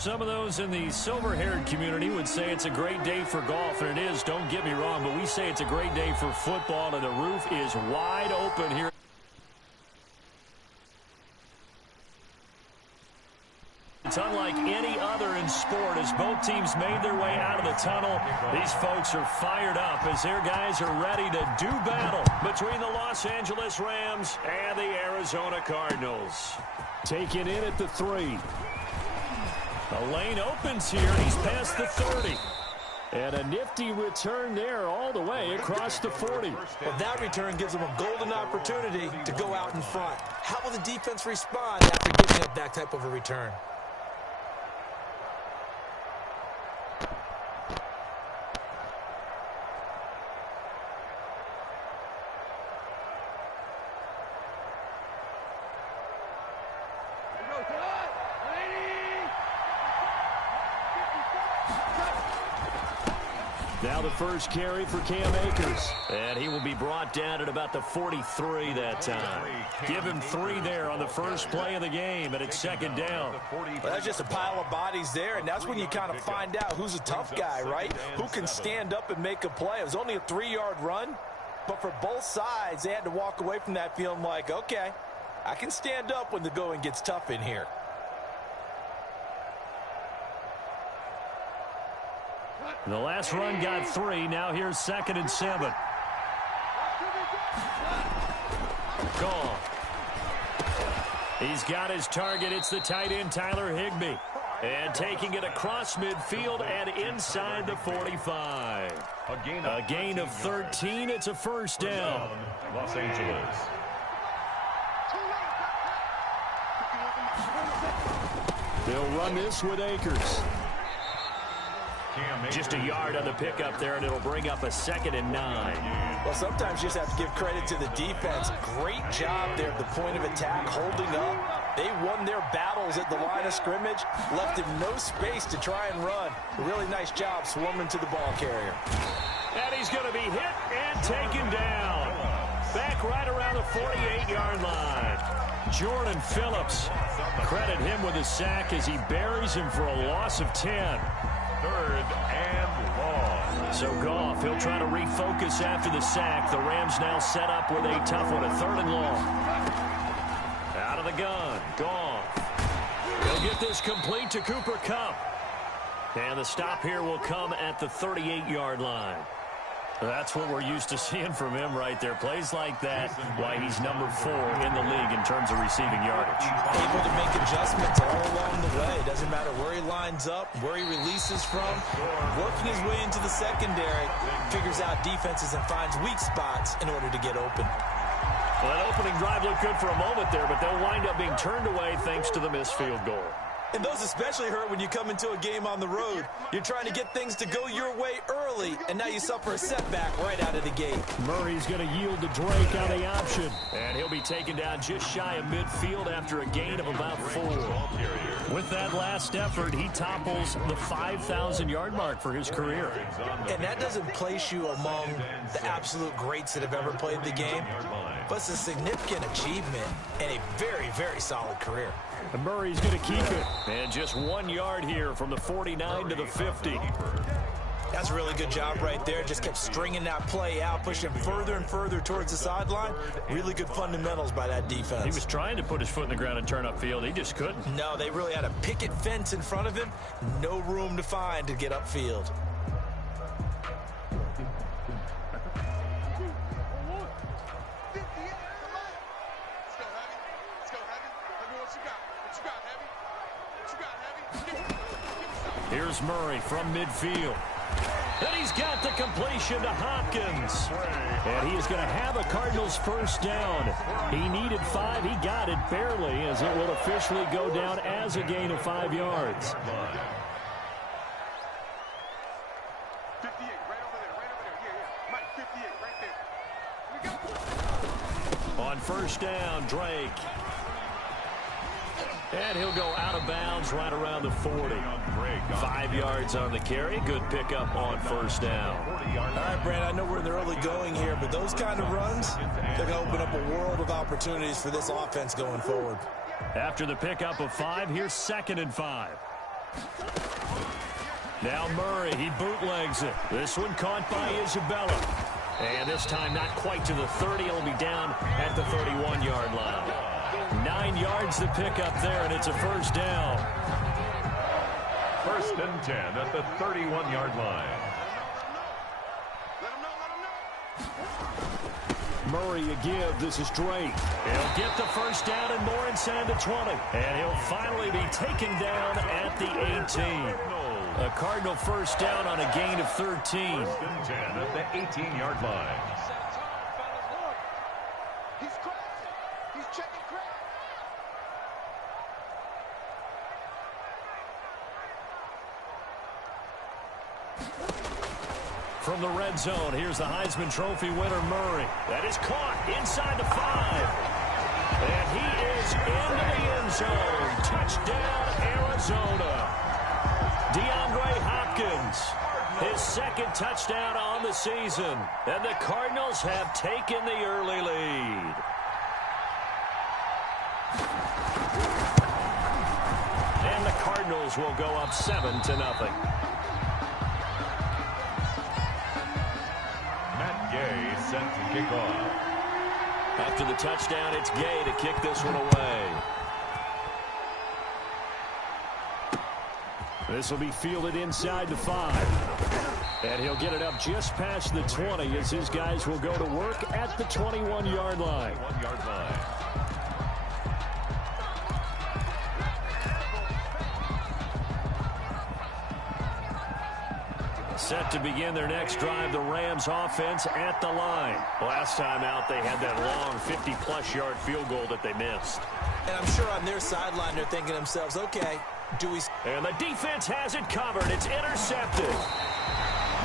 Some of those in the silver-haired community would say it's a great day for golf, and it is, don't get me wrong, but we say it's a great day for football, and the roof is wide open here. It's unlike any other in sport as both teams made their way out of the tunnel. These folks are fired up as their guys are ready to do battle between the Los Angeles Rams and the Arizona Cardinals. Taken in at the 3. The lane opens here. He's past the 30. And a nifty return there all the way across the 40. Well, that return gives them a golden opportunity to go out in front. How will the defense respond after giving up that type of a return? Now the first carry for Cam Akers. And he will be brought down at about the 43 that time. Give him 3 there on the first play of the game, and it's second down. Well, that's just a pile of bodies there, and that's when you kind of find out who's a tough guy, right? Who can stand up and make a play. It was only a 3-yard run, but for both sides, they had to walk away from that feeling like, okay, I can stand up when the going gets tough in here. The last run got 3. Now here's 2nd and 7. Gone. He's got his target. It's the tight end, Tyler Higbee. And taking it across midfield and inside the 45. A gain of 13. It's a first down. Los Angeles. They'll run this with Akers. Just a yard on the pickup there, and it'll bring up a 2nd and 9. Well, sometimes you just have to give credit to the defense. Great job there at the point of attack, holding up. They won their battles at the line of scrimmage, left him no space to try and run. A really nice job swarming to the ball carrier. And he's going to be hit and taken down. Back right around the 48-yard line. Jordan Phillips, credit him with a sack as he buries him for a loss of 10. 3rd and long. So Goff, he'll try to refocus after the sack. The Rams now set up with a tough one, a 3rd and long. Out of the gun, Goff. He'll get this complete to Cooper Kupp. And the stop here will come at the 38-yard line. That's what we're used to seeing from him right there. Plays like that, why he's number 4 in the league in terms of receiving yardage. Able to make adjustments all along the way. Doesn't matter where he lines up, where he releases from. Working his way into the secondary, figures out defenses and finds weak spots in order to get open. Well, that opening drive looked good for a moment there, but they'll wind up being turned away thanks to the missed field goal. And those especially hurt when you come into a game on the road. You're trying to get things to go your way early, and now you suffer a setback right out of the gate. Murray's going to yield to Drake on the option. And he'll be taken down just shy of midfield after a gain of about 4. With that last effort, he topples the 5,000-yard mark for his career. And that doesn't place you among the absolute greats that have ever played the game, but it's a significant achievement and a very, very solid career. And Murray's going to keep it. And just 1 yard here from the 49 to the 50. That's a really good job right there. Just kept stringing that play out, pushing him further and further towards the sideline. Really good fundamentals by that defense. He was trying to put his foot in the ground and turn upfield. He just couldn't. No, they really had a picket fence in front of him. No room to find to get upfield. Here's Murray from midfield. And he's got the completion to Hopkins. And he is going to have a Cardinals first down. He needed 5. He got it barely, as it will officially go down as a gain of 5 yards. 58, right over there. Yeah. Mike, 58, right there. We go. On first down, Drake. And he'll go out of bounds right around the 40. 5 yards on the carry. Good pickup on first down. All right, Brand, I know we're in the early going here, but those kind of runs, they're going to open up a world of opportunities for this offense going forward. After the pickup of 5, here's 2nd and 5. Now Murray, he bootlegs it. This one caught by Isabella. And this time not quite to the 30. It'll be down at the 31-yard line. 9 yards to pick up there, and it's a first down. First and 10 at the 31-yard line. Murray a give. This is Drake. He'll get the first down and more inside the 20. And he'll finally be taken down at the 18. A Cardinal first down on a gain of 13. First and 10 at the 18-yard line. He's crashing. He's checking crash. From the red zone, here's the Heisman Trophy winner, Murray. That is caught inside the 5. And he is into the end zone. Touchdown, Arizona. DeAndre Hopkins, his second touchdown on the season. And the Cardinals have taken the early lead. And the Cardinals will go up 7-0. Set to kick off. After the touchdown, it's Gay to kick this one away. This will be fielded inside the 5. And he'll get it up just past the 20 as his guys will go to work at the 21-yard line. 1-yard line. Set to begin their next drive, the Rams offense at the line. Last time out, they had that long 50-plus yard field goal that they missed. And I'm sure on their sideline, they're thinking to themselves, okay, do we... And the defense has it covered. It's intercepted.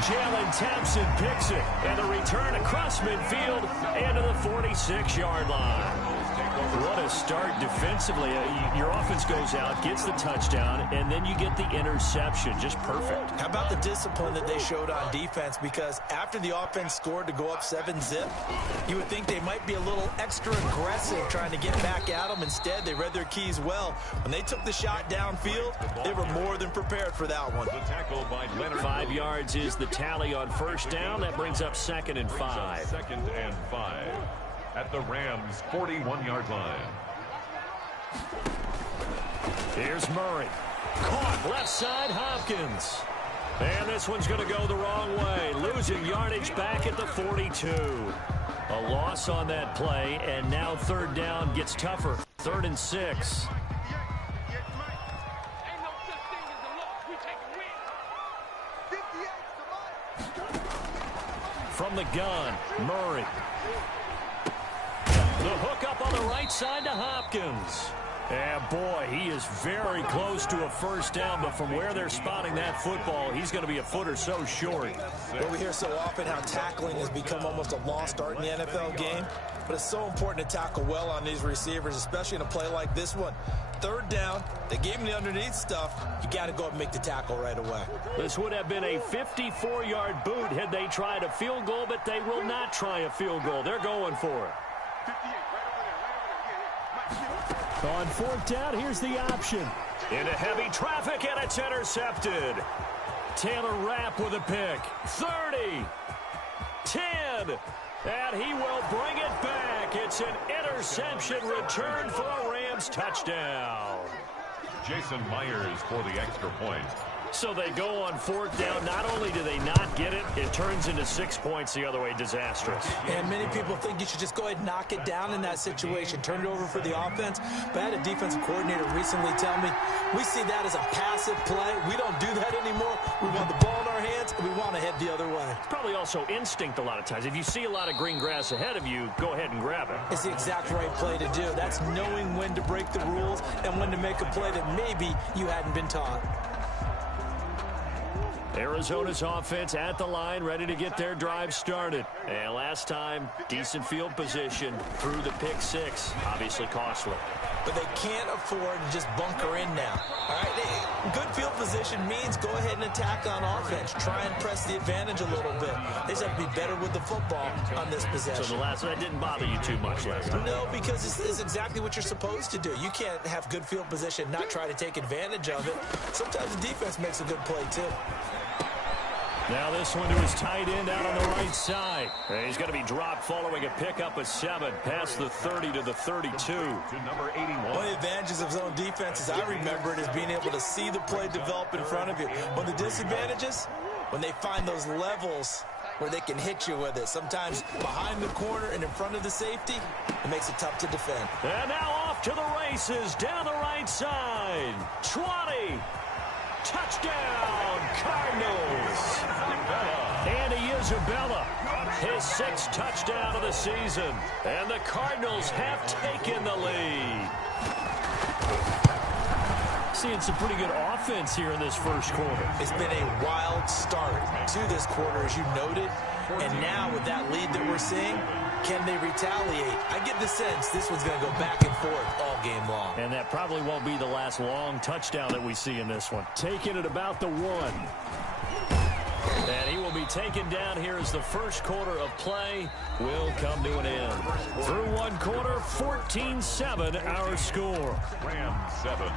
Jalen Thompson picks it. And the return across midfield and to the 46-yard line. What a start defensively. Your offense goes out, gets the touchdown, and then you get the interception. Just perfect. How about the discipline that they showed on defense? Because after the offense scored to go up 7-zip, you would think they might be a little extra aggressive trying to get back at them. Instead, they read their keys well. When they took the shot downfield, they were more than prepared for that one. The tackle by Leonard. 5 yards is the tally on first down. That brings up 2nd and 5. 2nd and 5 at the Rams' 41-yard line. Here's Murray. Caught left side, Hopkins. And this one's going to go the wrong way. Losing yardage back at the 42. A loss on that play, and now third down gets tougher. 3rd and 6. From the gun, Murray. The hook up on the right side to Hopkins. And boy, he is very close to a first down, but from where they're spotting that football, he's going to be a foot or so short. Well, we hear so often how tackling has become almost a lost art in the NFL game, but it's so important to tackle well on these receivers, especially in a play like this one. 3rd down, they gave him the underneath stuff. You got to go up and make the tackle right away. This would have been a 54-yard boot had they tried a field goal, but they will not try a field goal. They're going for it. 58, right over there, right over there. On 4th down, here's the option. Into heavy traffic, and it's intercepted. Taylor Rapp with a pick. 30. 10. And he will bring it back. It's an interception return for a Rams touchdown. Jason Myers for the extra point. So they go on 4th down. Not only do they not get it, it turns into 6 points the other way. Disastrous. And many people think you should just go ahead and knock it down in that situation. Turn it over for the offense. But I had a defensive coordinator recently tell me, we see that as a passive play. We don't do that anymore. We want the ball in our hands, and we want to head the other way. It's probably also instinct a lot of times. If you see a lot of green grass ahead of you, go ahead and grab it. It's the exact right play to do. That's knowing when to break the rules and when to make a play that maybe you hadn't been taught. Arizona's offense at the line, ready to get their drive started. And last time, decent field position through the pick 6. Obviously costly. but they can't afford to just bunker in now. All right, good field position means go ahead and attack on offense. Try and press the advantage a little bit. They just have to be better with the football on this possession. So the last one didn't bother you too much last time? No, because this is exactly what you're supposed to do. You can't have good field position, not try to take advantage of it. Sometimes the defense makes a good play, too. Now this one to his tight end out on the right side. He's going to be dropped following a pickup of 7 past the 30 to the 32. To number 81. One of the advantages of zone defense, as I remember it, is being able to see the play develop in front of you. One of the disadvantages, when they find those levels where they can hit you with it. Sometimes behind the corner and in front of the safety, it makes it tough to defend. And now off to the races down the right side. 20. Touchdown, Cardinals. Andy Isabella, his 6th touchdown of the season. And the Cardinals have taken the lead. Seeing some pretty good offense here in this first quarter. It's been a wild start to this quarter, as you noted. And now with that lead that we're seeing, can they retaliate? I get the sense this one's going to go back and forth all game long. And that probably won't be the last long touchdown that we see in this one. Taking it about the 1. And he will be taken down here as the first quarter of play will come to an end. Through one quarter, 14-7 our score. Rams 7.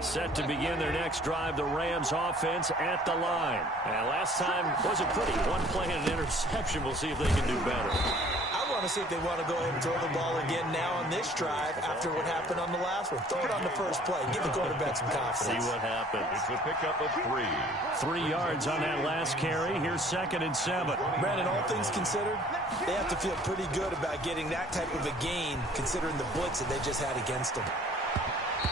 Set to begin their next drive, the Rams offense at the line. And last time wasn't pretty. One play and an interception. We'll see if they can do better. I want to see if they want to go ahead and throw the ball again now on this drive after what happened on the last one. Throw it on the first play. Give the quarterback some confidence. See what happens. It's a pickup of 3. 3 yards on that last carry. Here's 2nd and 7. Brandon, all things considered, they have to feel pretty good about getting that type of a gain considering the blitz that they just had against them.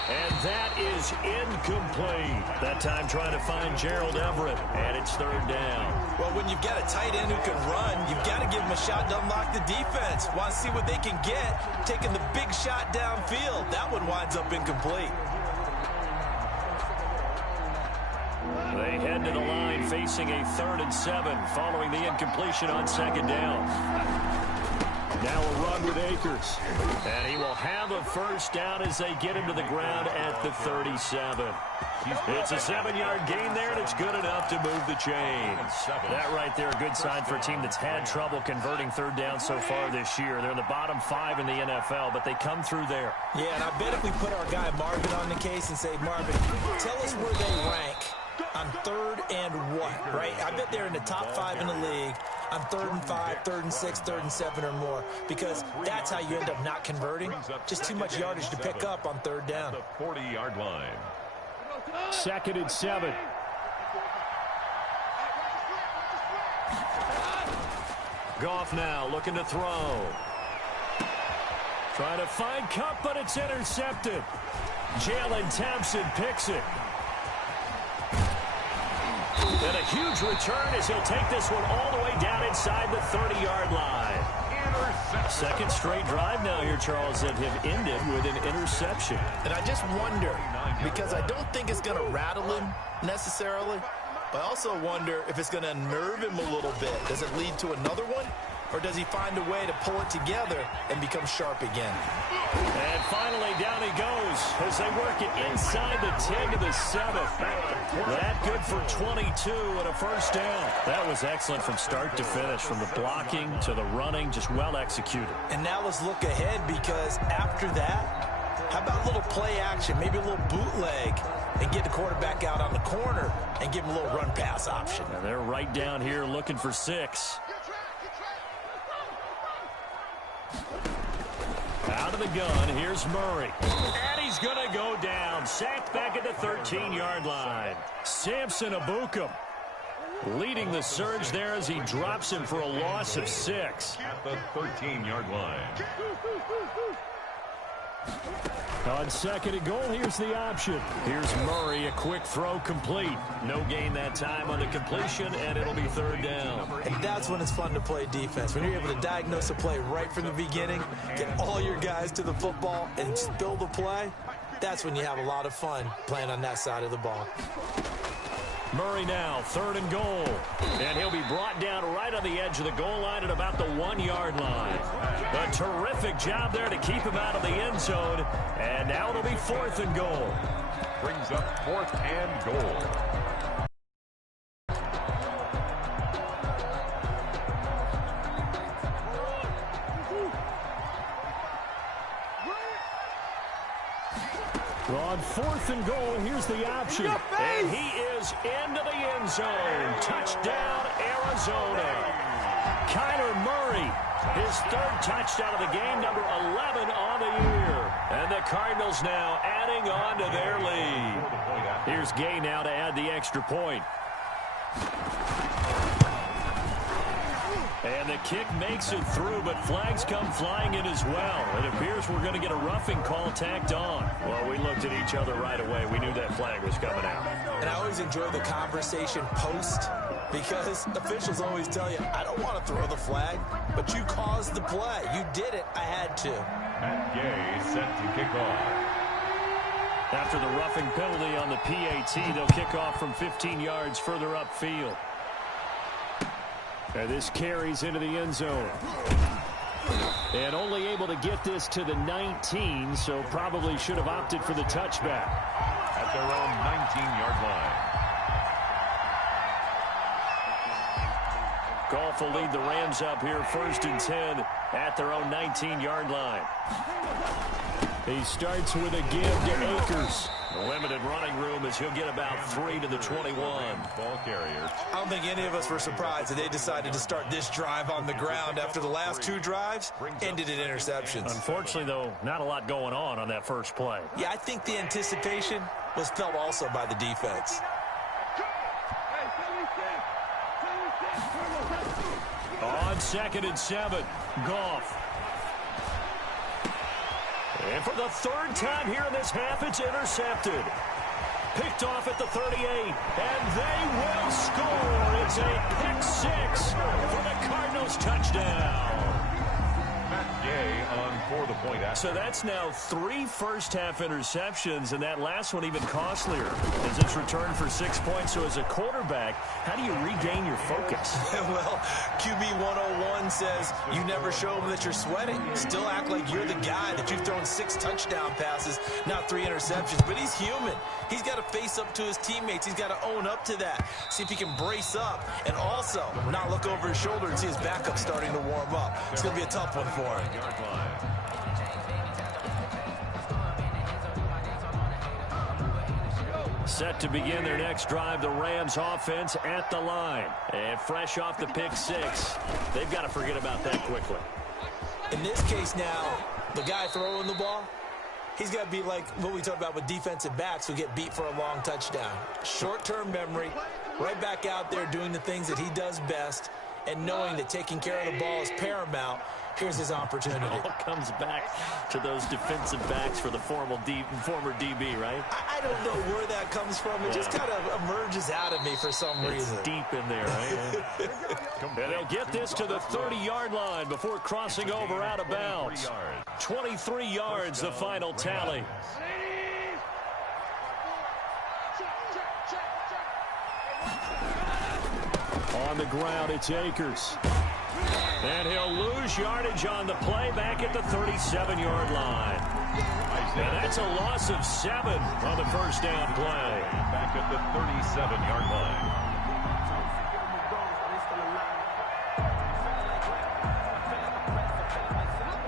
And that is incomplete. That time trying to find Gerald Everett, and it's 3rd down. Well, when you've got a tight end who can run, you've got to give him a shot to unlock the defense. Want to see what they can get, taking the big shot downfield. That one winds up incomplete. They head to the line facing a 3rd and 7 following the incompletion on 2nd down. Now a run with Akers. And he will have a first down as they get him to the ground at the 37. It's a 7-yard gain there, and it's good enough to move the chains. That right there, a good sign for a team that's had trouble converting 3rd down so far this year. They're in the bottom 5 in the NFL, but they come through there. Yeah, and I bet if we put our guy Marvin on the case and say, Marvin, tell us where they rank on 3rd and what, right? I bet they're in the top 5 in the league on 3rd and 5, 3rd and 6, 3rd and 7 or more, because that's how you end up not converting. Just too much yardage to pick up on 3rd down. The 40-yard line. 2nd and 7. Goff now looking to throw. Trying to find Cup, but it's intercepted. Jalen Thompson picks it. And a huge return as he'll take this one all the way down inside the 30-yard line. 2nd straight drive now here, Charles, that have ended with an interception. And I just wonder, because I don't think it's going to rattle him necessarily, but I also wonder if it's going to unnerve him a little bit. Does it lead to another one? Or does he find a way to pull it together and become sharp again? And finally, down he goes as they work it inside the 10 to the 7. That good for 22 and a first down. That was excellent from start to finish, from the blocking to the running, just well executed. And now let's look ahead, because after that, how about a little play action, maybe a little bootleg, and get the quarterback out on the corner and give him a little run-pass option. And they're right down here looking for 6. Out of the gun, here's Murray. And he's going to go down. Sacked back at the 13-yard line. Samson Abukum leading the surge there as he drops him for a loss of 6. At the 13-yard line. On 2nd and goal, here's the option. Here's Murray, a quick throw complete. No gain that time on the completion, and it'll be 3rd down. And that's when it's fun to play defense. When you're able to diagnose a play right from the beginning, get all your guys to the football, and just build a play, that's when you have a lot of fun playing on that side of the ball. Murray now, 3rd and goal. And he'll be brought down right on the edge of the goal line at about the 1-yard line. A terrific job there to keep him out of the end zone. And now it'll be 4th and goal. Brings up 4th and goal. On 4th and goal, here's the option. And he is into the end zone. Touchdown, Arizona. Kyler Murray, his 3rd touchdown of the game, number 11 on the year. And the Cardinals now adding on to their lead. Here's Gay now to add the extra point. And the kick makes it through, but flags come flying in as well. It appears we're going to get a roughing call tacked on. Well, we looked at each other right away. We knew that flag was coming out. And I always enjoy the conversation post, because officials always tell you, I don't want to throw the flag, but you caused the play. You did it. I had to. Matt Gay set to kick off. After the roughing penalty on the PAT, they'll kick off from 15 yards further upfield. And this carries into the end zone. And only able to get this to the 19, so probably should have opted for the touchback. At their own 19-yard line. Goff will lead the Rams up here 1st and 10 at their own 19-yard line. He starts with a give to Akers. Limited running room as he'll get about 3 to the 21. Ball carrier. I don't think any of us were surprised that they decided to start this drive on the ground after the last 2 drives ended in interceptions. Unfortunately, though, not a lot going on that first play. Yeah, I think the anticipation was felt also by the defense. On 2nd and 7, Goff. And for the 3rd time here in this half, it's intercepted. Picked off at the 38, and they will score. It's a pick-6 for the Cardinals touchdown. Matt Gay on for the point after. So that's now 3 first-half interceptions, and that last one even costlier as it's returned for 6 points. So as a quarterback, how do you regain your focus? Well, QB 101 says you never show them that you're sweating. Still act like you're the guy that you've thrown 6 touchdown passes, not 3 interceptions. But he's human. He's got to face up to his teammates. He's got to own up to that. See if he can brace up and also not look over his shoulder and see his backup starting to warm up. It's going to be a tough one for him. Set to begin their next drive, the Rams offense at the line. And fresh off the pick-6, they've got to forget about that quickly. In this case now, the guy throwing the ball, he's got to be like what we talked about with defensive backs who get beat for a long touchdown. Short-term memory, right back out there doing the things that he does best, and knowing that taking care of the ball is paramount. Here's his opportunity. It all comes back to those defensive backs for the former DB, right? I don't know where that comes from. It just kind of emerges out of me for some reason. It's deep in there, right? And they'll get this to the 30-yard line before crossing over out of bounds. 23 yards, the final tally. On the ground, it's Akers. And he'll lose yardage on the play back at the 37-yard line. And that's a loss of 7 on the first down play. Back at the 37-yard line.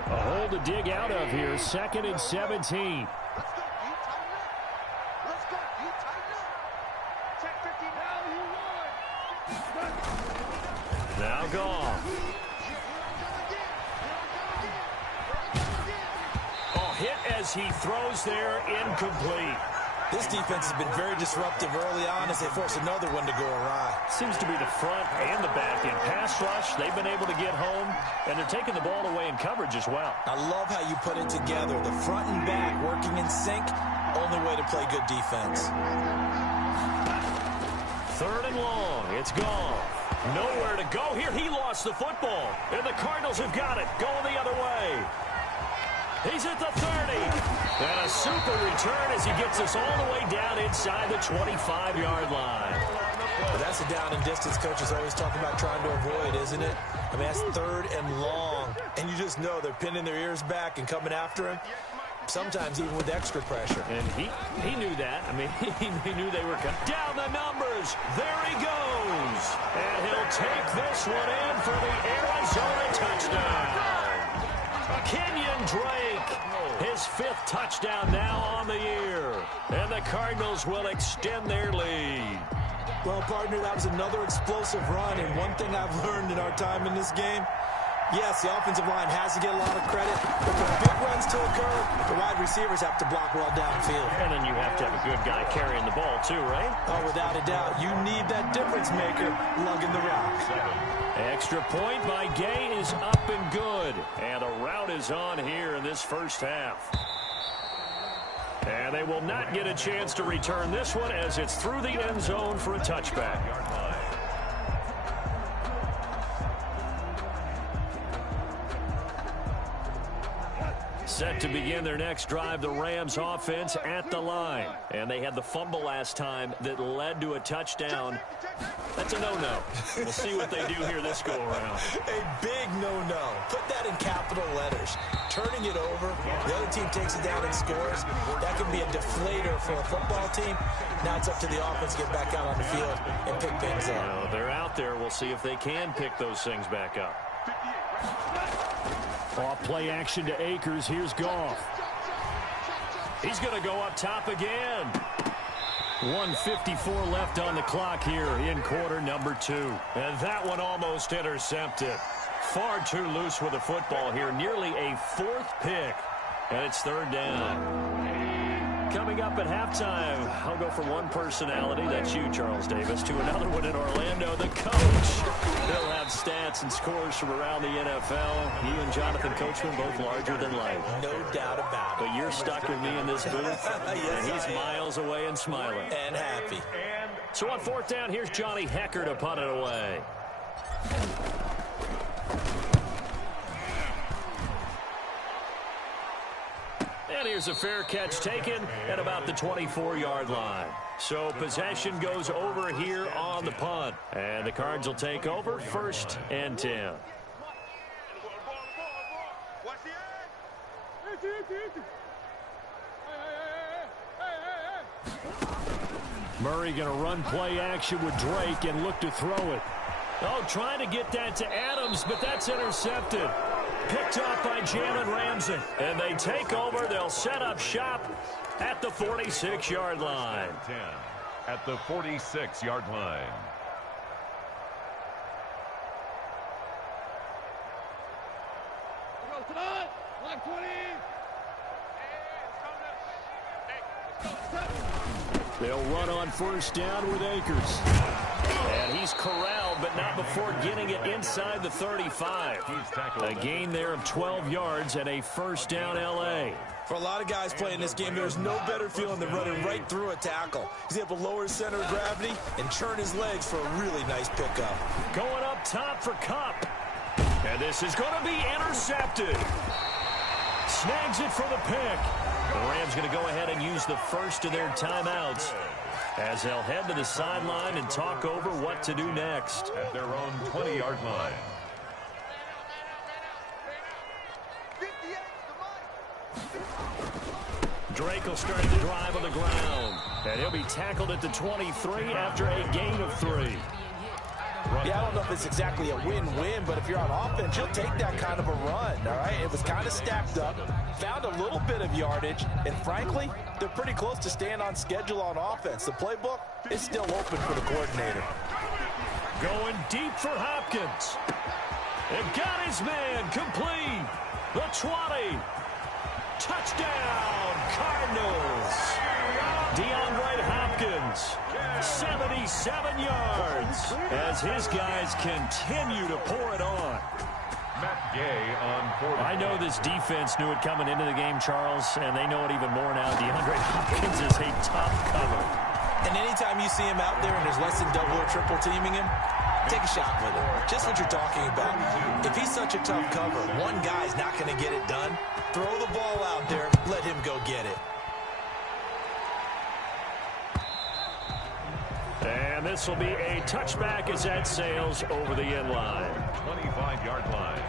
A hole to dig out of here, 2nd and 17. Now Goff. Oh, hit as he throws there, incomplete. This defense has been very disruptive early on as they force another one to go awry. Seems to be the front and the back. In pass rush, they've been able to get home, and they're taking the ball away in coverage as well. I love how you put it together. The front and back working in sync, only way to play good defense. 3rd and long, it's gone. Nowhere to go here. He lost the football, and the Cardinals have got it, going the other way. He's at the 30. And a super return as he gets us all the way down inside the 25-yard line. Well, that's a down and distance coach is always talking about trying to avoid, isn't it? I mean, that's 3rd and long, and you just know they're pinning their ears back and coming after him, sometimes even with extra pressure. And he knew that. I mean, he knew they were coming. Down the numbers. There he goes. And he'll take this one in for the Arizona touchdown. Kenyon Drake, his 5th touchdown now on the year. And the Cardinals will extend their lead. Well, partner, that was another explosive run, and one thing I've learned in our time in this game, yes, the offensive line has to get a lot of credit, but for big runs to occur, the wide receivers have to block well downfield. And then you have to have a good guy carrying the ball too, right? Oh, without a doubt. You need that difference maker lugging the rock. Extra point by Gay is up and good. And the route is on here in this first half. And they will not get a chance to return this one as it's through the end zone for a touchback. Set to begin their next drive, the Rams offense at the line. And they had the fumble last time that led to a touchdown. That's a no-no. We'll see what they do here this go-around. A big no-no. Put that in capital letters. Turning it over, the other team takes it down and scores. That can be a deflator for a football team. Now it's up to the offense to get back out on the field and pick things up. Well, they're out there. We'll see if they can pick those things back up. Off play action to Akers. Here's Goff. He's going to go up top again. 1:54 left on the clock here in quarter number 2. And that one almost intercepted. Far too loose with the football here. Nearly a 4th pick. And it's 3rd down. Coming up at halftime, I'll go from one personality, that's you, Charles Davis, to another one in Orlando, the coach. He'll have stats and scores from around the NFL. You and Jonathan Coachman, both larger than life. No doubt about it. But you're stuck with me in this booth, Yes, and he's miles away and smiling. And happy. So on 4th down, here's Johnny Hecker to punt it away. And here's a fair catch taken at about the 24-yard line. So possession goes over here on the punt. And the Cards will take over 1st and 10. Murray going to run play action with Drake and look to throw it. Oh, trying to get that to Adams, but that's intercepted. Picked up by Jalen Ramsey. And they take over. They'll set up shop at the 46-yard line. 10 at the 46-yard line. They'll run on 1st down with Akers. And he's corralled, but not before getting it inside the 35. A gain there of 12 yards and a 1st down L.A. For a lot of guys playing this game, there's no better feeling than running right through a tackle. He's able to lower his center of gravity and churn his legs for a really nice pickup. Going up top for Kupp. And this is going to be intercepted. Snags it for the pick. The Rams going to go ahead and use the first of their timeouts as they'll head to the sideline and talk over what to do next. At their own 20-yard line. Drake will start the drive on the ground. And he'll be tackled at the 23 after a gain of 3. Yeah, I don't know if it's exactly a win-win, but if you're on offense, you'll take that kind of a run, all right? It was kind of stacked up, found a little bit of yardage, and frankly, they're pretty close to staying on schedule on offense. The playbook is still open for the coordinator. Going deep for Hopkins. And got his man complete. The 20. Touchdown, Cardinals. DeAndre Hopkins, 77 yards, as his guys continue to pour it on. Matt Gay on 40. I know this defense knew it coming into the game, Charles, and they know it even more now. DeAndre Hopkins is a tough cover. And anytime you see him out there and there's less than double or triple teaming him, take a shot with him. Just what you're talking about. If he's such a tough cover, one guy's not going to get it done. Throw the ball out there, let him go get it. And And this will be a touchback as that sails over the end line. 25-yard line.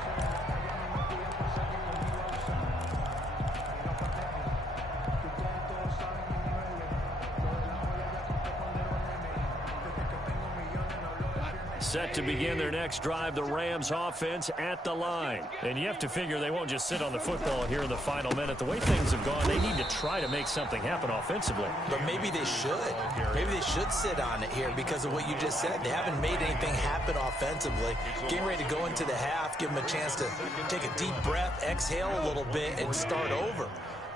Set to begin their next drive, the Rams offense at the line. And you have to figure they won't just sit on the football here in the final minute. The way things have gone, they need to try to make something happen offensively. But maybe they should. Maybe they should sit on it here because of what you just said. They haven't made anything happen offensively. Getting ready to go into the half, give them a chance to take a deep breath, exhale a little bit, and start over.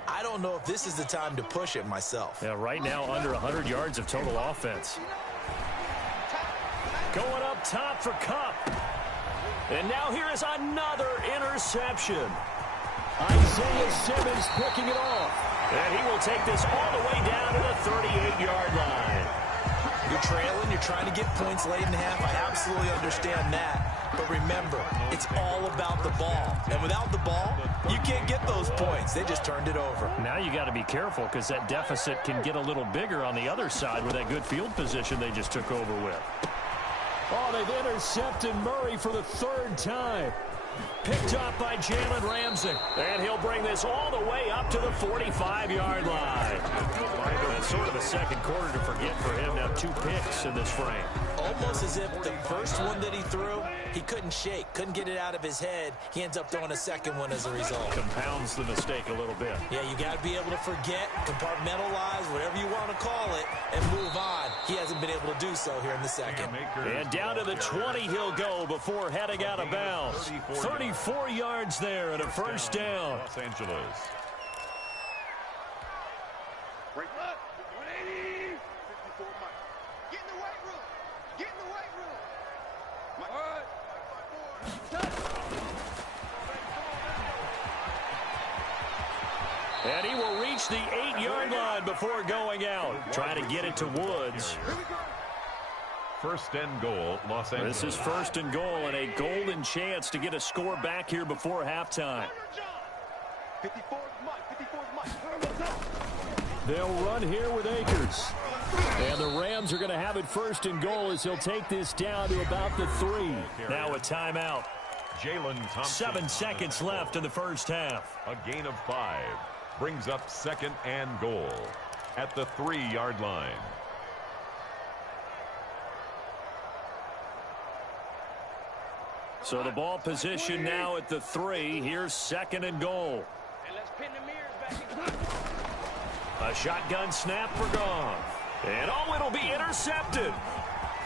I don't know if this is the time to push it myself. Yeah, right now under 100 yards of total offense. Going up top for Kupp. And now here is another interception. Isaiah Simmons picking it off. And he will take this all the way down to the 38-yard line. You're trailing, you're trying to get points late in the half. I absolutely understand that. But remember, it's all about the ball. And without the ball, you can't get those points. They just turned it over. Now you got to be careful because that deficit can get a little bigger on the other side with that good field position they just took over with. Oh, they've intercepted Murray for the third time. Picked up by Jalen Ramsey. And he'll bring this all the way up to the 45-yard line. That's sort of a second quarter to forget for him. Now 2 picks in this frame. Almost as if the first one that he threw, he couldn't shake, couldn't get it out of his head. He ends up throwing a second one as a result. Compounds the mistake a little bit. Yeah, you got to be able to forget, compartmentalize, whatever you want to call it, and move on. He hasn't been able to do so here in the second. And down to the 20 he'll go before heading out of bounds. 34 yards there and a first down. Los Angeles. Break up. 180. 54 Mike. Get in the weight room. Get in the weight room. Mike. All right. And he will reach the 8-yard line before going out. Trying to get it to Woods. First and goal, Los Angeles. This is first and goal and a golden chance to get a score back here before halftime. 54 Mike. 54 Mike. They'll run here with Akers. And the Rams are going to have it first and goal as he'll take this down to about the 3. Now a timeout. Jalen Thompson. 7 seconds left in the first half. A gain of 5 brings up second and goal at the 3-yard line. So the ball position now at the 3. Here's second and goal. And let's pin the mirrors back. A shotgun snap for Goff. And oh, it'll be intercepted.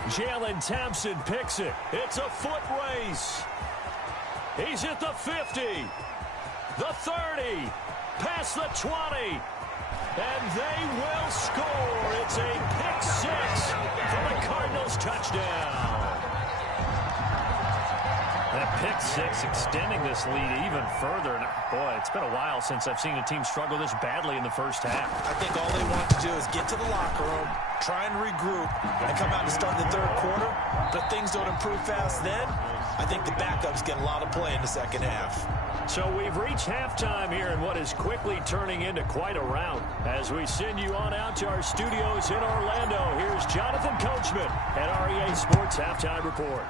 Jalen Thompson picks it. It's a foot race. He's at the 50. The 30. Past the 20. And they will score. It's a pick 6 for the Cardinals touchdown. That pick 6 extending this lead even further. And boy, it's been a while since I've seen a team struggle this badly in the first half. I think all they want to do is get to the locker room, try and regroup, and come out to start the third quarter. But if things don't improve fast then, I think the backups get a lot of play in the second half. So we've reached halftime here in what is quickly turning into quite a rout. As we send you on out to our studios in Orlando, here's Jonathan Coachman at REA Sports Halftime Report.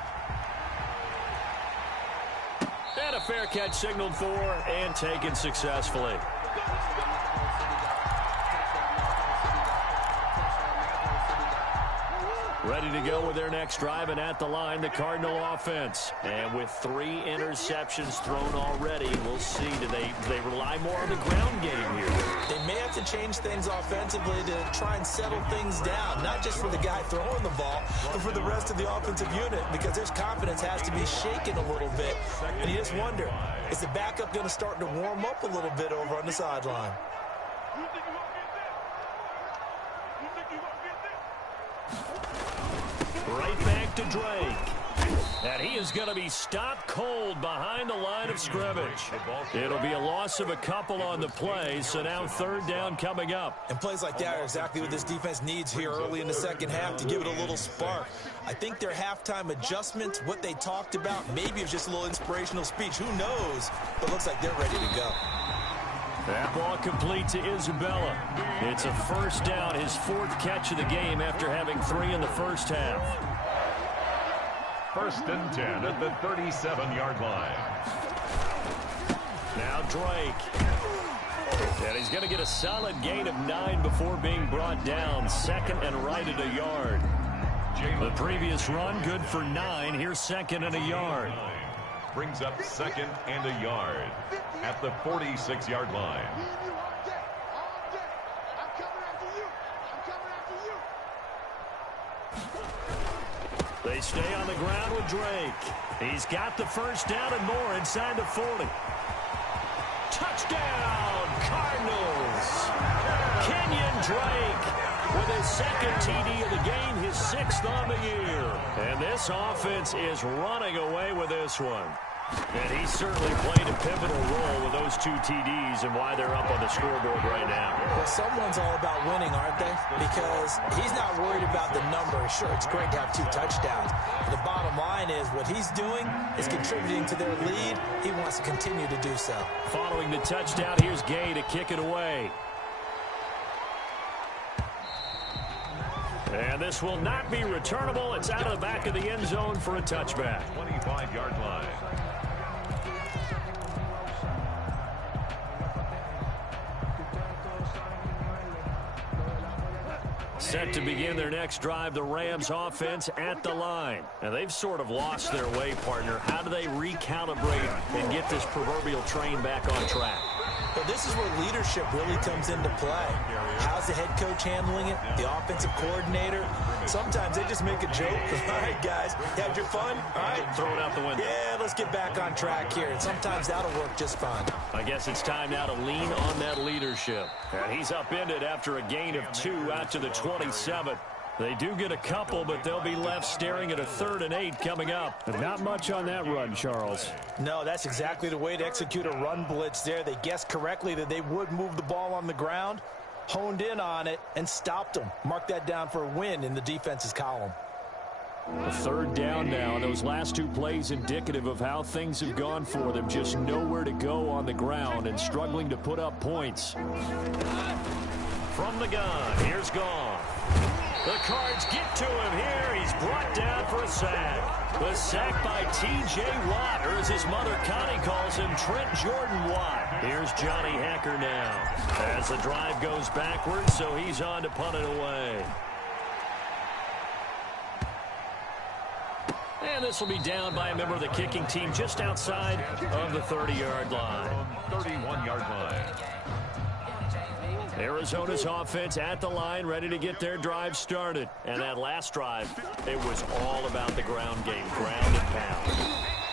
And a fair catch signaled for and taken successfully. Ready to go with their next drive, and at the line, the Cardinal offense. And with 3 interceptions thrown already, we'll see. Do they rely more on the ground game here? They may have to change things offensively to try and settle things down, not just for the guy throwing the ball, but for the rest of the offensive unit, because their confidence has to be shaken a little bit. And you just wonder, is the backup going to start to warm up a little bit over on the sideline? Right back to Drake. And he is going to be stopped cold behind the line of scrimmage. It'll be a loss of a couple on the play, so now third down coming up. And plays like that are exactly what this defense needs here early in the second half to give it a little spark. I think their halftime adjustments, what they talked about, maybe it was just a little inspirational speech. Who knows? But it looks like they're ready to go. That ball complete to Isabella. It's a first down, his 4th catch of the game after having 3 in the first half. 1st and 10 at the 37-yard line. Now Drake. And he's going to get a solid gain of 9 before being brought down. 2nd and right at a yard. The previous run, good for 9. Here's 2nd and a yard. Brings up 2nd and a yard at the 46-yard line. They stay on the ground with Drake. He's got the first down and more inside the 40. Touchdown, Cardinals. Kenyon Drake with his 2nd TD of the game, his 6th on the year. And this offense is running away with this one. And he certainly played a pivotal role with those 2 TDs and why they're up on the scoreboard right now. Well, someone's all about winning, aren't they? Because he's not worried about the number. Sure, it's great to have 2 touchdowns. But the bottom line is what he's doing is contributing to their lead. He wants to continue to do so. Following the touchdown, here's Gay to kick it away. And this will not be returnable. It's out of the back of the end zone for a touchback. 25-yard line. Set to begin their next drive, the Rams offense at the line. And they've sort of lost their way, partner. How do they recalibrate and get this proverbial train back on track? Well, this is where leadership really comes into play. How's the head coach handling it? The offensive coordinator? Sometimes they just make a joke. All right, guys, you had your fun? All right. Throw it out the window. Yeah, let's get back on track here. And sometimes that'll work just fine. I guess it's time now to lean on that leadership. And he's upended after a gain of 2 out to the 27. They do get a couple, but they'll be left staring at a 3rd and 8 coming up. And not much on that run, Charles. No, that's exactly the way to execute a run blitz there. They guessed correctly that they would move the ball on the ground, honed in on it, and stopped them. Mark that down for a win in the defense's column. A 3rd down now, and those last 2 plays indicative of how things have gone for them. Just nowhere to go on the ground and struggling to put up points. From the gun, here's Goff. The Cards get to him here. He's brought down for a sack. The sack by T.J. Watt, or as his mother Connie calls him, Trent Jordan Watt. Here's Johnny Hacker now as the drive goes backwards, so he's on to punt it away. And this will be down by a member of the kicking team just outside of the 30-yard line. 31-yard line. Arizona's offense at the line, ready to get their drive started. And that last drive, it was all about the ground game, ground and pound.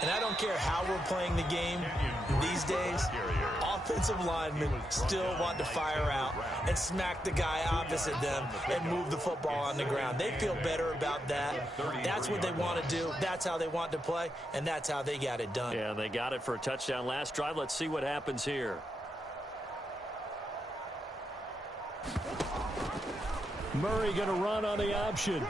And I don't care how we're playing the game these days, offensive linemen still want to fire out and smack the guy opposite them and move the football on the ground. They feel better about that. That's what they want to do. That's how they want to play, and that's how they got it done. Yeah, they got it for a touchdown last drive. Let's see what happens here. Murray going to run on the option.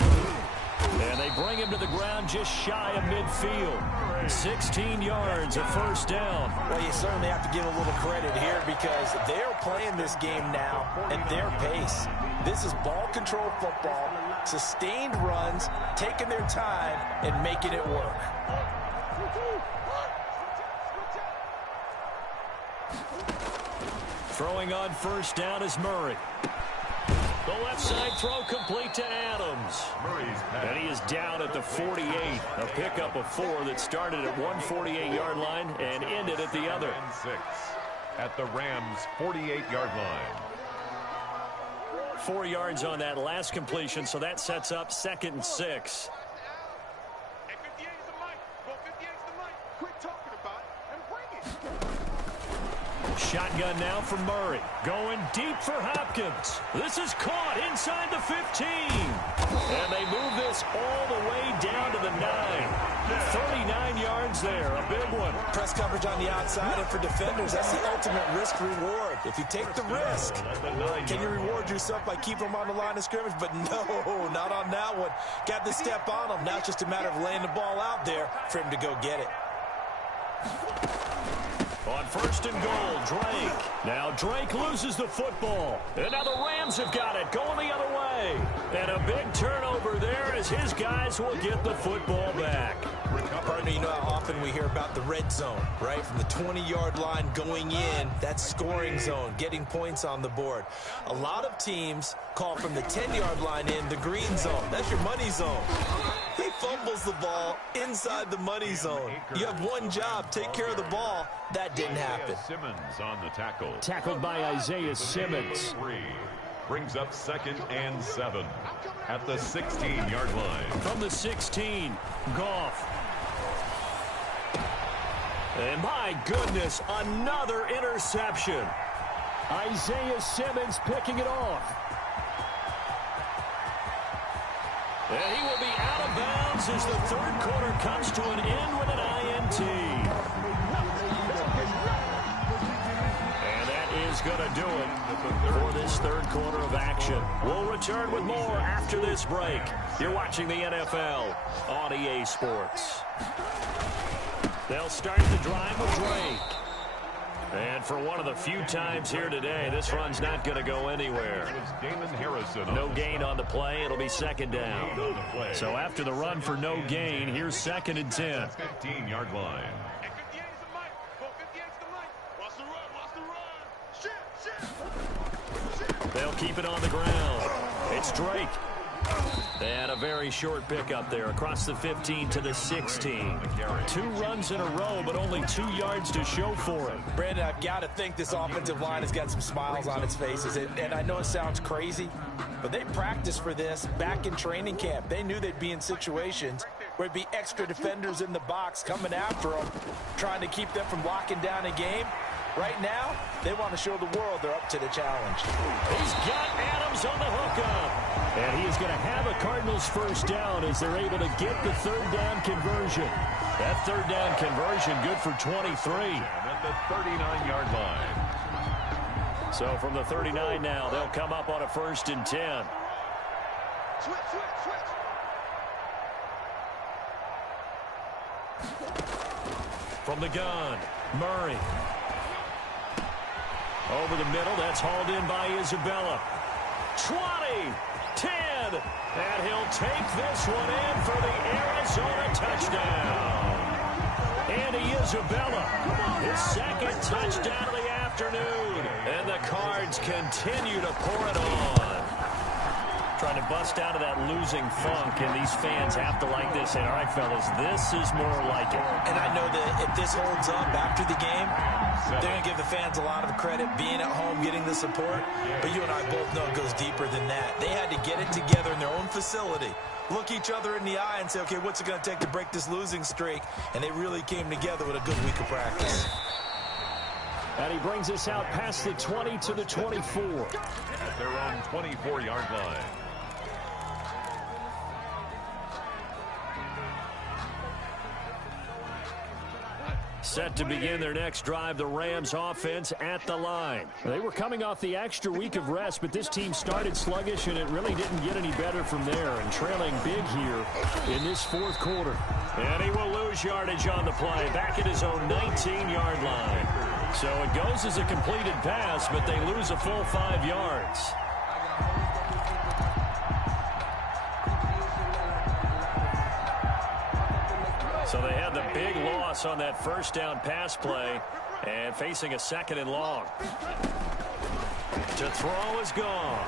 And they bring him to the ground just shy of midfield. 16 yards, a first down. Well, you certainly have to give a little credit here because they're playing this game now at their pace. This is ball control football, sustained runs, taking their time and making it work. Throwing on first down is Murray. The left side throw complete to Adams. And he is down at the 48. A pickup of 4 that started at 148-yard line and ended at the other. 6 at the Rams' 48-yard line. 4 yards on that last completion, so that sets up 2nd and 6. Hey, 58 is the mic. Well, 58 is the mic. Quit talking about it and bring it. Shotgun now for Murray. Going deep for Hopkins. This is caught inside the 15. And they move this all the way down to the 9. 39 yards there, a big one. Press coverage on the outside, and for defenders, that's the ultimate risk-reward. If you take the risk, can you reward yourself by keeping them on the line of scrimmage? But no, not on that one. Got to step on them. Now it's just a matter of laying the ball out there for him to go get it. On first and goal, Drake. Now Drake loses the football. And now the Rams have got it, going the other way. And a big turnover there as his guys will get the football back. Partner, you know how often we hear about the red zone, right? From the 20-yard line going in, that's scoring zone, getting points on the board. A lot of teams call from the 10-yard line in the green zone. That's your money zone. He fumbles the ball inside the money zone. You have one job, take care of the ball. That didn't happen. Simmons on the tackle. Tackled by Isaiah Simmons. Brings up 2nd and 7 at the 16-yard line. From the 16, Goff. And my goodness, another interception. Isaiah Simmons picking it off. And he will be out of bounds as the third quarter comes to an end with an INT. And that is going to do it for this third quarter of action. We'll return with more after this break. You're watching the NFL on EA Sports. They'll start the drive with Drake. And for one of the few times here today, this run's not going to go anywhere. No gain on the play. It'll be 2nd down. So after the run for no gain, here's 2nd and 10. 15-yard line. They'll keep it on the ground. It's Drake. And a very short pickup there across the 15 to the 16. 2 runs in a row, but only 2 yards to show for it. Brandon, I've got to think this offensive line has got some smiles on its faces. And I know it sounds crazy, but they practiced for this back in training camp. They knew they'd be in situations where it'd be extra defenders in the box coming after them, trying to keep them from locking down a game. Right now, they want to show the world they're up to the challenge. He's got Adams on the hookup. And he is going to have a Cardinals first down as they're able to get the third down conversion. That third down conversion good for 23. At the 39-yard line. So from the 39 now, they'll come up on a 1st and 10. Switch. From the gun, Murray. Over the middle, that's hauled in by Isabella. 20, 10, and he'll take this one in for the Arizona touchdown. Andy Isabella, his 2nd touchdown of the afternoon, and the Cards continue to pour it on. Trying to bust out of that losing funk, and these fans have to like this. And all right, fellas, this is more like it. And I know that if this holds up after the game, they're going to give the fans a lot of credit being at home, getting the support. But you and I both know it goes deeper than that. They had to get it together in their own facility, look each other in the eye and say, okay, what's it going to take to break this losing streak? And they really came together with a good week of practice. And he brings us out past the 20 to the 24. At their own 24-yard line. Set to begin their next drive, the Rams offense at the line. They were coming off the extra week of rest, but this team started sluggish, and it really didn't get any better from there, and trailing big here in this 4th quarter. And he will lose yardage on the play, back at his own 19-yard line. So it goes as a completed pass, but they lose a full 5 yards. So they had the big loss on that first down pass play and facing a 2nd and long. To throw is gone.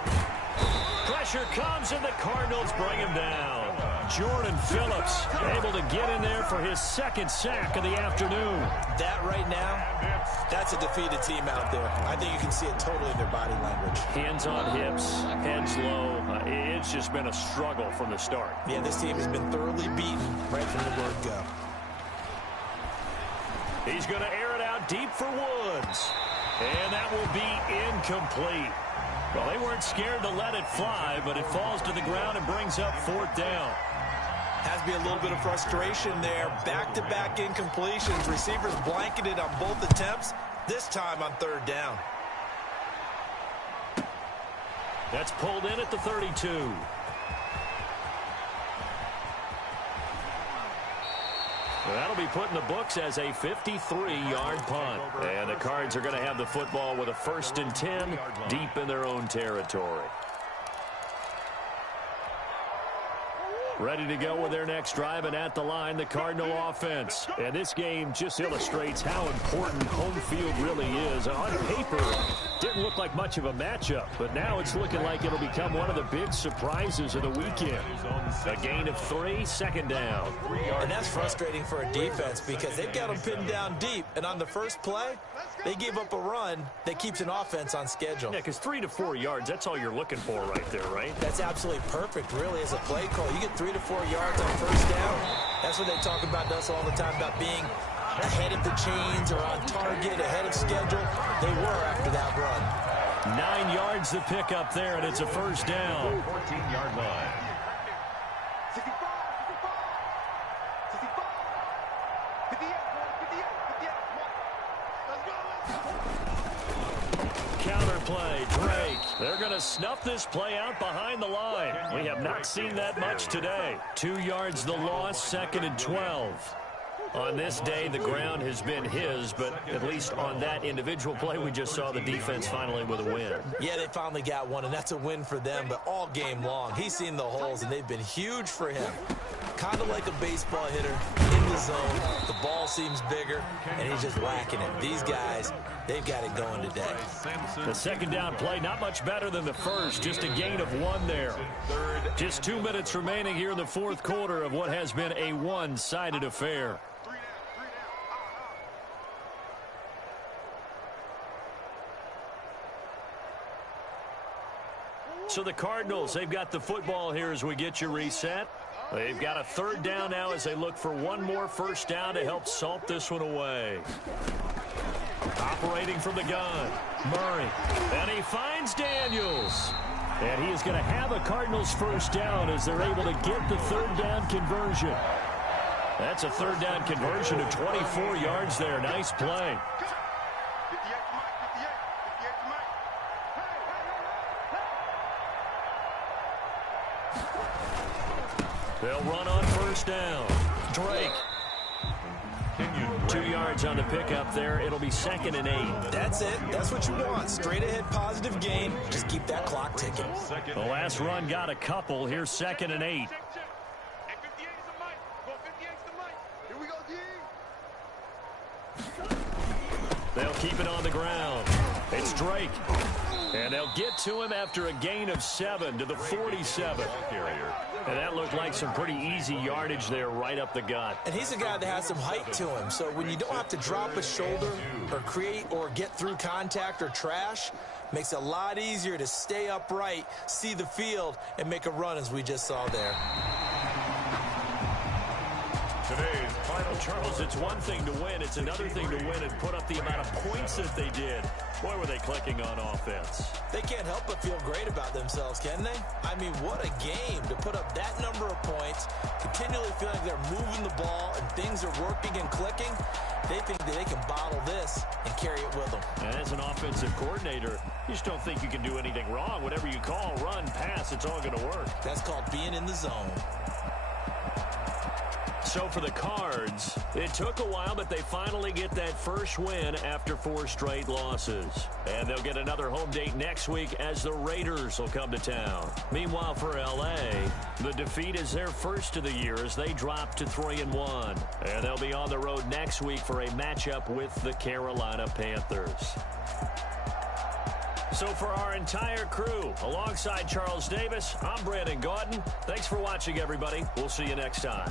Pressure comes and the Cardinals bring him down. Jordan Phillips able to get in there for his 2nd sack of the afternoon. That right now, that's a defeated team out there. I think you can see it totally in their body language. Hands on hips, heads low. It's just been a struggle from the start. Yeah, this team has been thoroughly beaten right from the word go. He's going to air it out deep for Woods. And that will be incomplete. Well, they weren't scared to let it fly, but it falls to the ground and brings up 4th down. Has to be a little bit of frustration there. Back-to-back incompletions. Receivers blanketed on both attempts, this time on 3rd down. That's pulled in at the 32. That'll be put in the books as a 53-yard punt. And the Cards are going to have the football with a 1st and 10 deep in their own territory. Ready to go with their next drive, and at the line, the Cardinal offense. And this game just illustrates how important home field really is. On paper, didn't look like much of a matchup, but now it's looking like it'll become one of the big surprises of the weekend. A gain of 3, 2nd down. And that's frustrating for a defense because they've got them pinned down deep, and on the first play, they gave up a run that keeps an offense on schedule. Yeah, because 3 to 4 yards, that's all you're looking for right there, right? That's absolutely perfect, really, as a play call. You get 3 to 4 yards on first down. That's what they talk about us all the time, about being ahead of the chains or on target, ahead of schedule. They were after that run. 9 yards to pick up there, and it's a 1st down. 14-yard line. Counter play, Drake. They're going to snuff this play out behind the line. We have not seen that much today. 2 yards the loss, 2nd and 12. On this day, the ground has been his, but at least on that individual play, we just saw the defense finally with a win. Yeah, they finally got one, and that's a win for them, but all game long, he's seen the holes, and they've been huge for him. Kind of like a baseball hitter in the zone. The ball seems bigger, and he's just whacking it. These guys, they've got it going today. The 2nd down play, not much better than the first, just a gain of 1 there. Just 2 minutes remaining here in the 4th quarter of what has been a one-sided affair. So the Cardinals, they've got the football here as we get you reset. They've got a 3rd down now as they look for one more 1st down to help salt this one away. Operating from the gun, Murray. And he finds Daniels. And he is going to have a Cardinals 1st down as they're able to get the 3rd down conversion. That's a 3rd down conversion of 24 yards there. Nice play. They'll run on 1st down. Drake. 2 yards on the pickup there. It'll be 2nd and 8. That's it. That's what you want. Straight ahead positive gain. Just keep that clock ticking. The last run got a couple. Here's 2nd and 8. They'll keep it on the ground. It's Drake. And they'll get to him after a gain of 7 to the 47. And that looked like some pretty easy yardage there right up the gut. And he's a guy that has some height to him. So when you don't have to drop a shoulder or create or get through contact or trash, makes it a lot easier to stay upright, see the field, and make a run as we just saw there. Today's final, Charles, it's one thing to win. It's another thing to win and put up the amount of points that they did. Boy, were they clicking on offense. They can't help but feel great about themselves, can they? I mean, what a game to put up that number of points, continually feeling like they're moving the ball and things are working and clicking. They think that they can bottle this and carry it with them. And as an offensive coordinator, you just don't think you can do anything wrong. Whatever you call, run, pass, it's all going to work. That's called being in the zone. So for the Cards, it took a while, but they finally get that first win after 4 straight losses. And they'll get another home date next week as the Raiders will come to town. Meanwhile, for L.A., the defeat is their first of the year as they drop to 3-1. And they'll be on the road next week for a matchup with the Carolina Panthers. So for our entire crew, alongside Charles Davis, I'm Brandon Gaudin. Thanks for watching, everybody. We'll see you next time.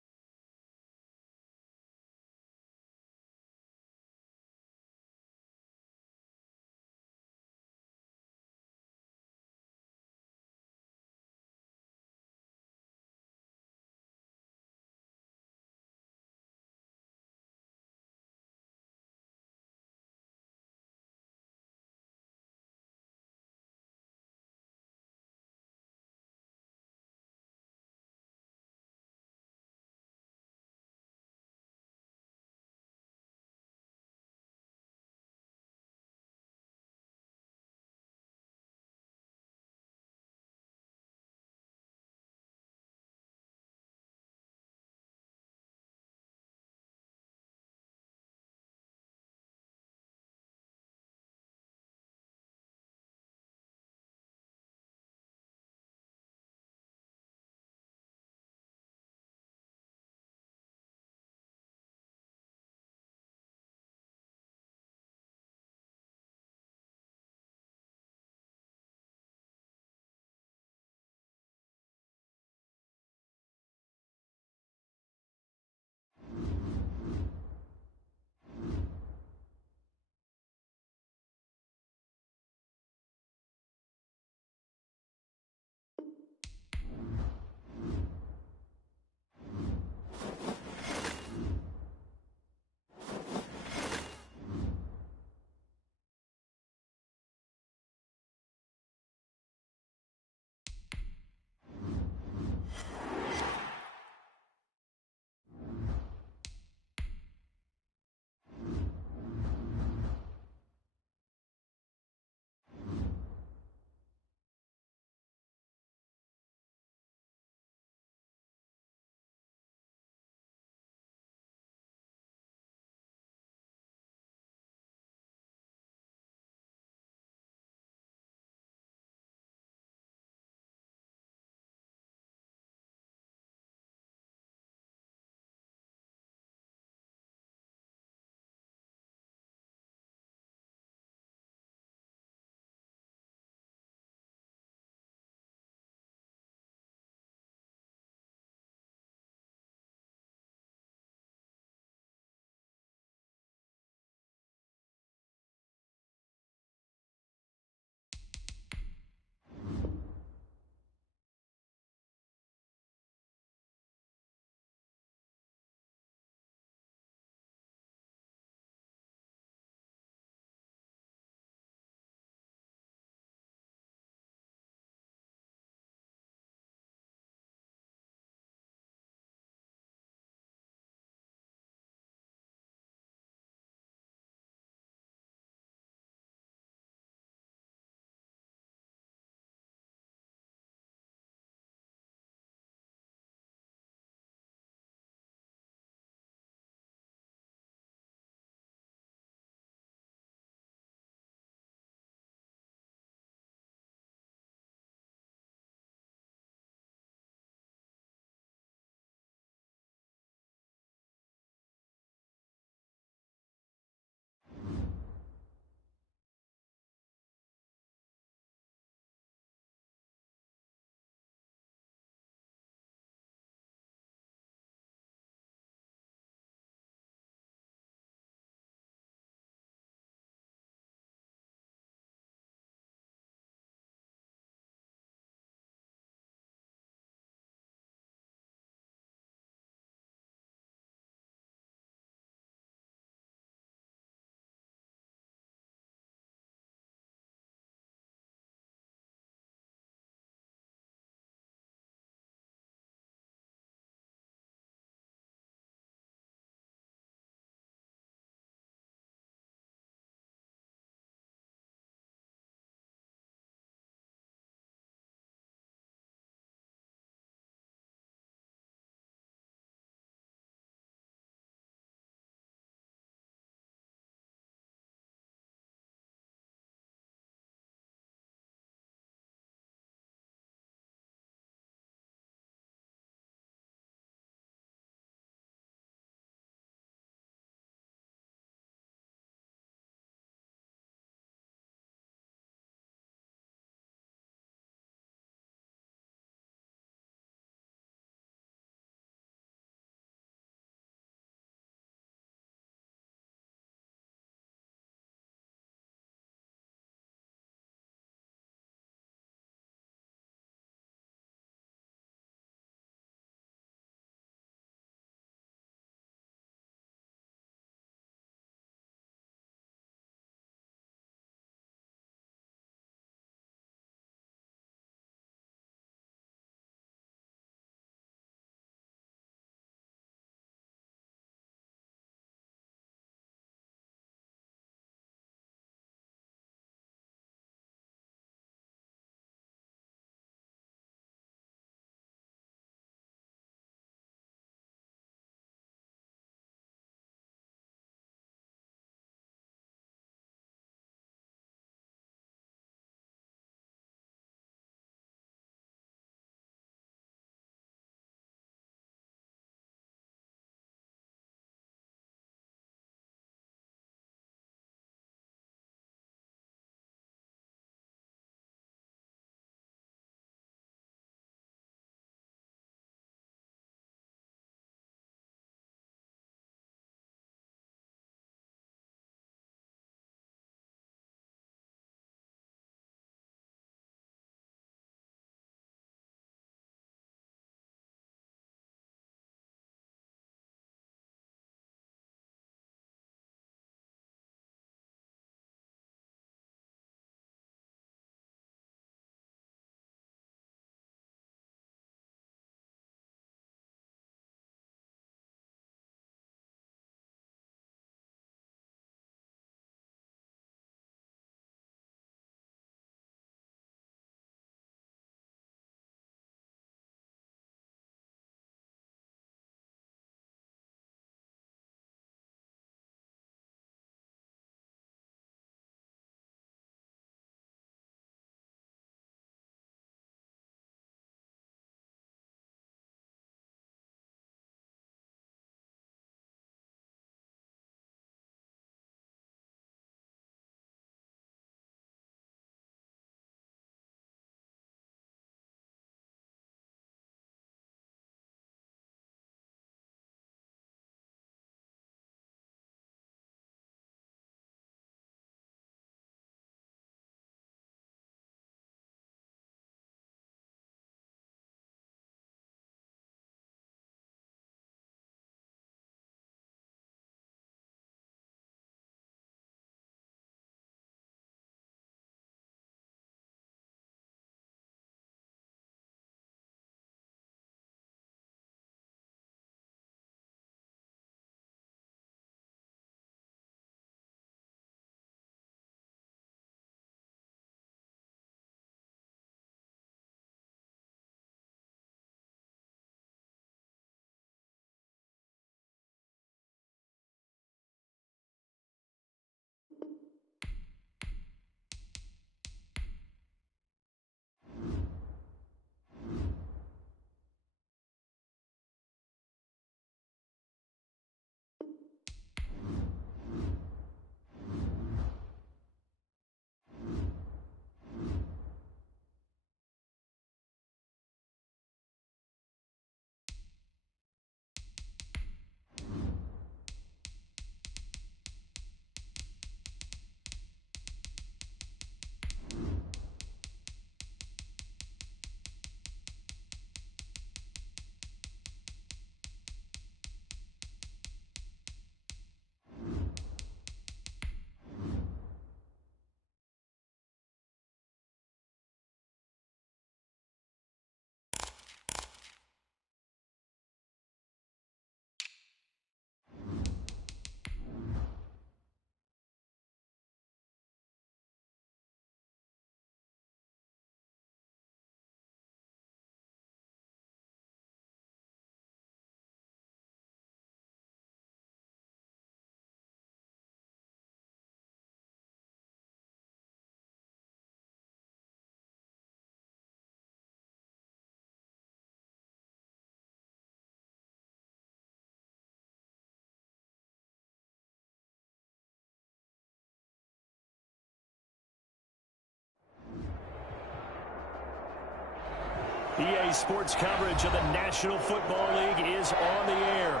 EA Sports coverage of the National Football League is on the air.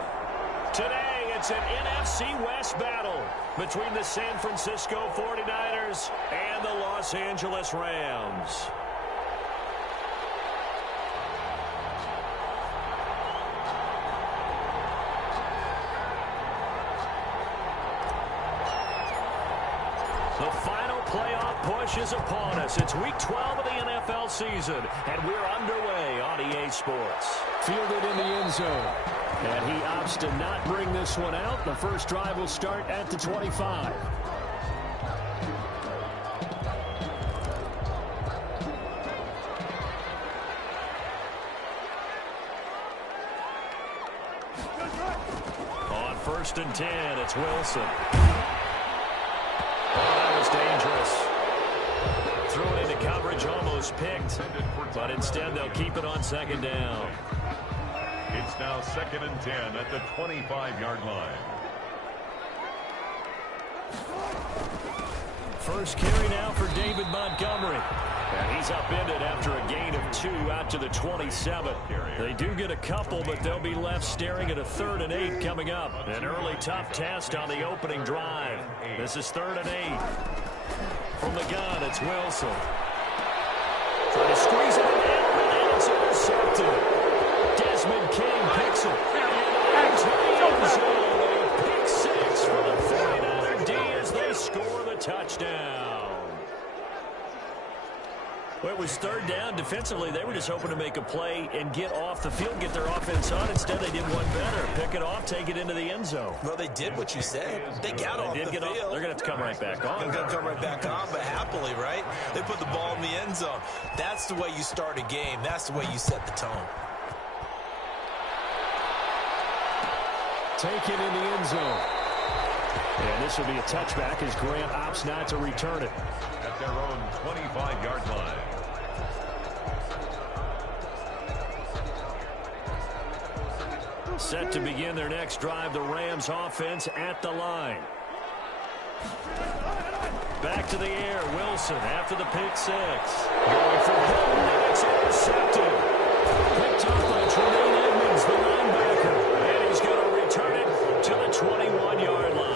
Today, it's an NFC West battle between the San Francisco 49ers and the Los Angeles Rams. The final playoff push is upon us. It's week 12 of the NFL season, and we're underway on EA Sports. Fielded in the end zone. And he opts to not bring this one out. The first drive will start at the 25. On 1st and 10, it's Wilson. That was dangerous. Threw it into coverage, almost picked, but instead they'll keep it on 2nd down. It's now 2nd and 10 at the 25-yard line. First carry now for David Montgomery. And he's upended after a gain of 2 out to the 27. They do get a couple, but they'll be left staring at a 3rd and 8 coming up. An early tough test on the opening drive. This is 3rd and 8. From the gun, it's Wilson. Trying to squeeze it in, and it's intercepted. Desmond King picks it. And into the end zone. A pick 6 for the 49er D as they score the touchdown. Well, it was 3rd down. Defensively, they were just hoping to make a play and get off the field, get their offense on. Instead, they did one better. Pick it off, take it into the end zone. Well, they did what you said. They got off the field. They're going to have to come right back on. They're going to come right back on, but happily, right? They put the ball in the end zone. That's the way you start a game. That's the way you set the tone. Taken in the end zone. And this will be a touchback as Grant opts not to return it. At their own 25-yard line. Set to begin their next drive, the Rams offense at the line. Back to the air, Wilson after the pick 6. Going for home, and it's intercepted. Picked off by Tremaine Edmonds, the linebacker. And he's going to return it to the 21-yard line.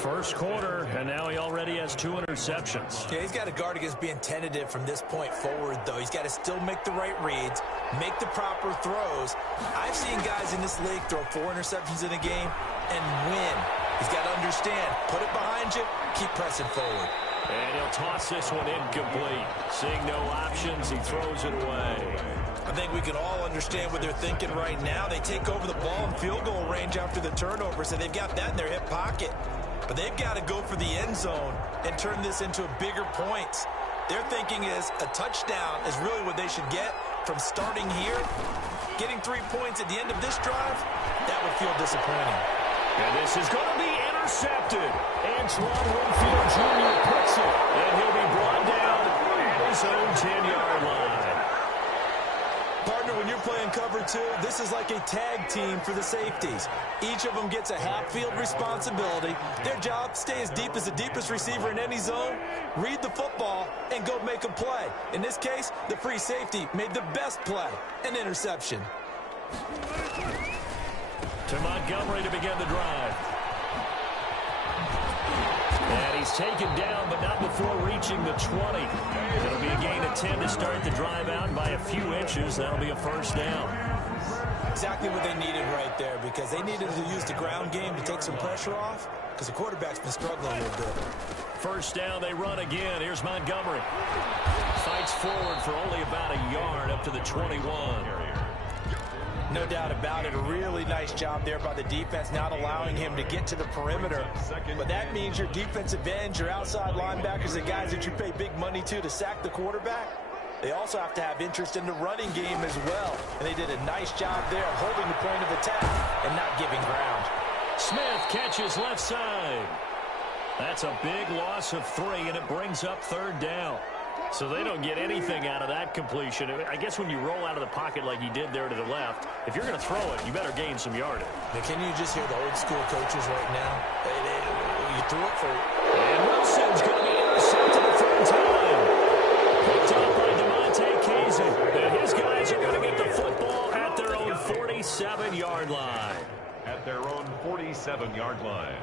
First quarter, and now he already has 2 interceptions. Yeah, he's got to guard against being tentative from this point forward, though. He's got to still make the right reads, make the proper throws. I've seen guys in this league throw 4 interceptions in a game and win. He's got to understand, put it behind you, keep pressing forward. And he'll toss this one incomplete. Seeing no options, he throws it away. I think we can all understand what they're thinking right now. They take over the ball in field goal range after the turnover, so they've got that in their hip pocket. But they've got to go for the end zone and turn this into bigger points. Their thinking is a touchdown is really what they should get from starting here. Getting 3 points at the end of this drive, that would feel disappointing. And this is going to be intercepted. Antoine Winfield Jr. puts it, and he'll be brought down at his own 10-yard line. Partner, when you're playing cover 2, this is like a tag team for the safeties. Each of them gets a half-field responsibility. Their job, stay as deep as the deepest receiver in any zone, read the football, and go make a play. In this case, the free safety made the best play, an interception. To Montgomery to begin the drive. And he's taken down, but not before reaching the 20. It'll be a gain of 10 to start the drive out by a few inches. That'll be a first down. Exactly what they needed right there, because they needed to use the ground game to take some pressure off, because the quarterback's been struggling a little bit. First down, they run again. Here's Montgomery. Fights forward for only about a yard up to the 21. No doubt about it. A really nice job there by the defense, not allowing him to get to the perimeter. But that means your defensive ends, your outside linebackers, the guys that you pay big money to sack the quarterback, they also have to have interest in the running game as well. And they did a nice job there of holding the point of attack and not giving ground. Smith catches left side. That's a big loss of 3, and it brings up 3rd down. So they don't get anything out of that completion. I guess when you roll out of the pocket like he did there to the left, if you're going to throw it, you better gain some yardage. Now, can you just hear the old school coaches right now? You threw it for... And Wilson's going to be intercepted a 3rd time. Picked up by DeMonte Casey. 47-yard line. At their own 47-yard line.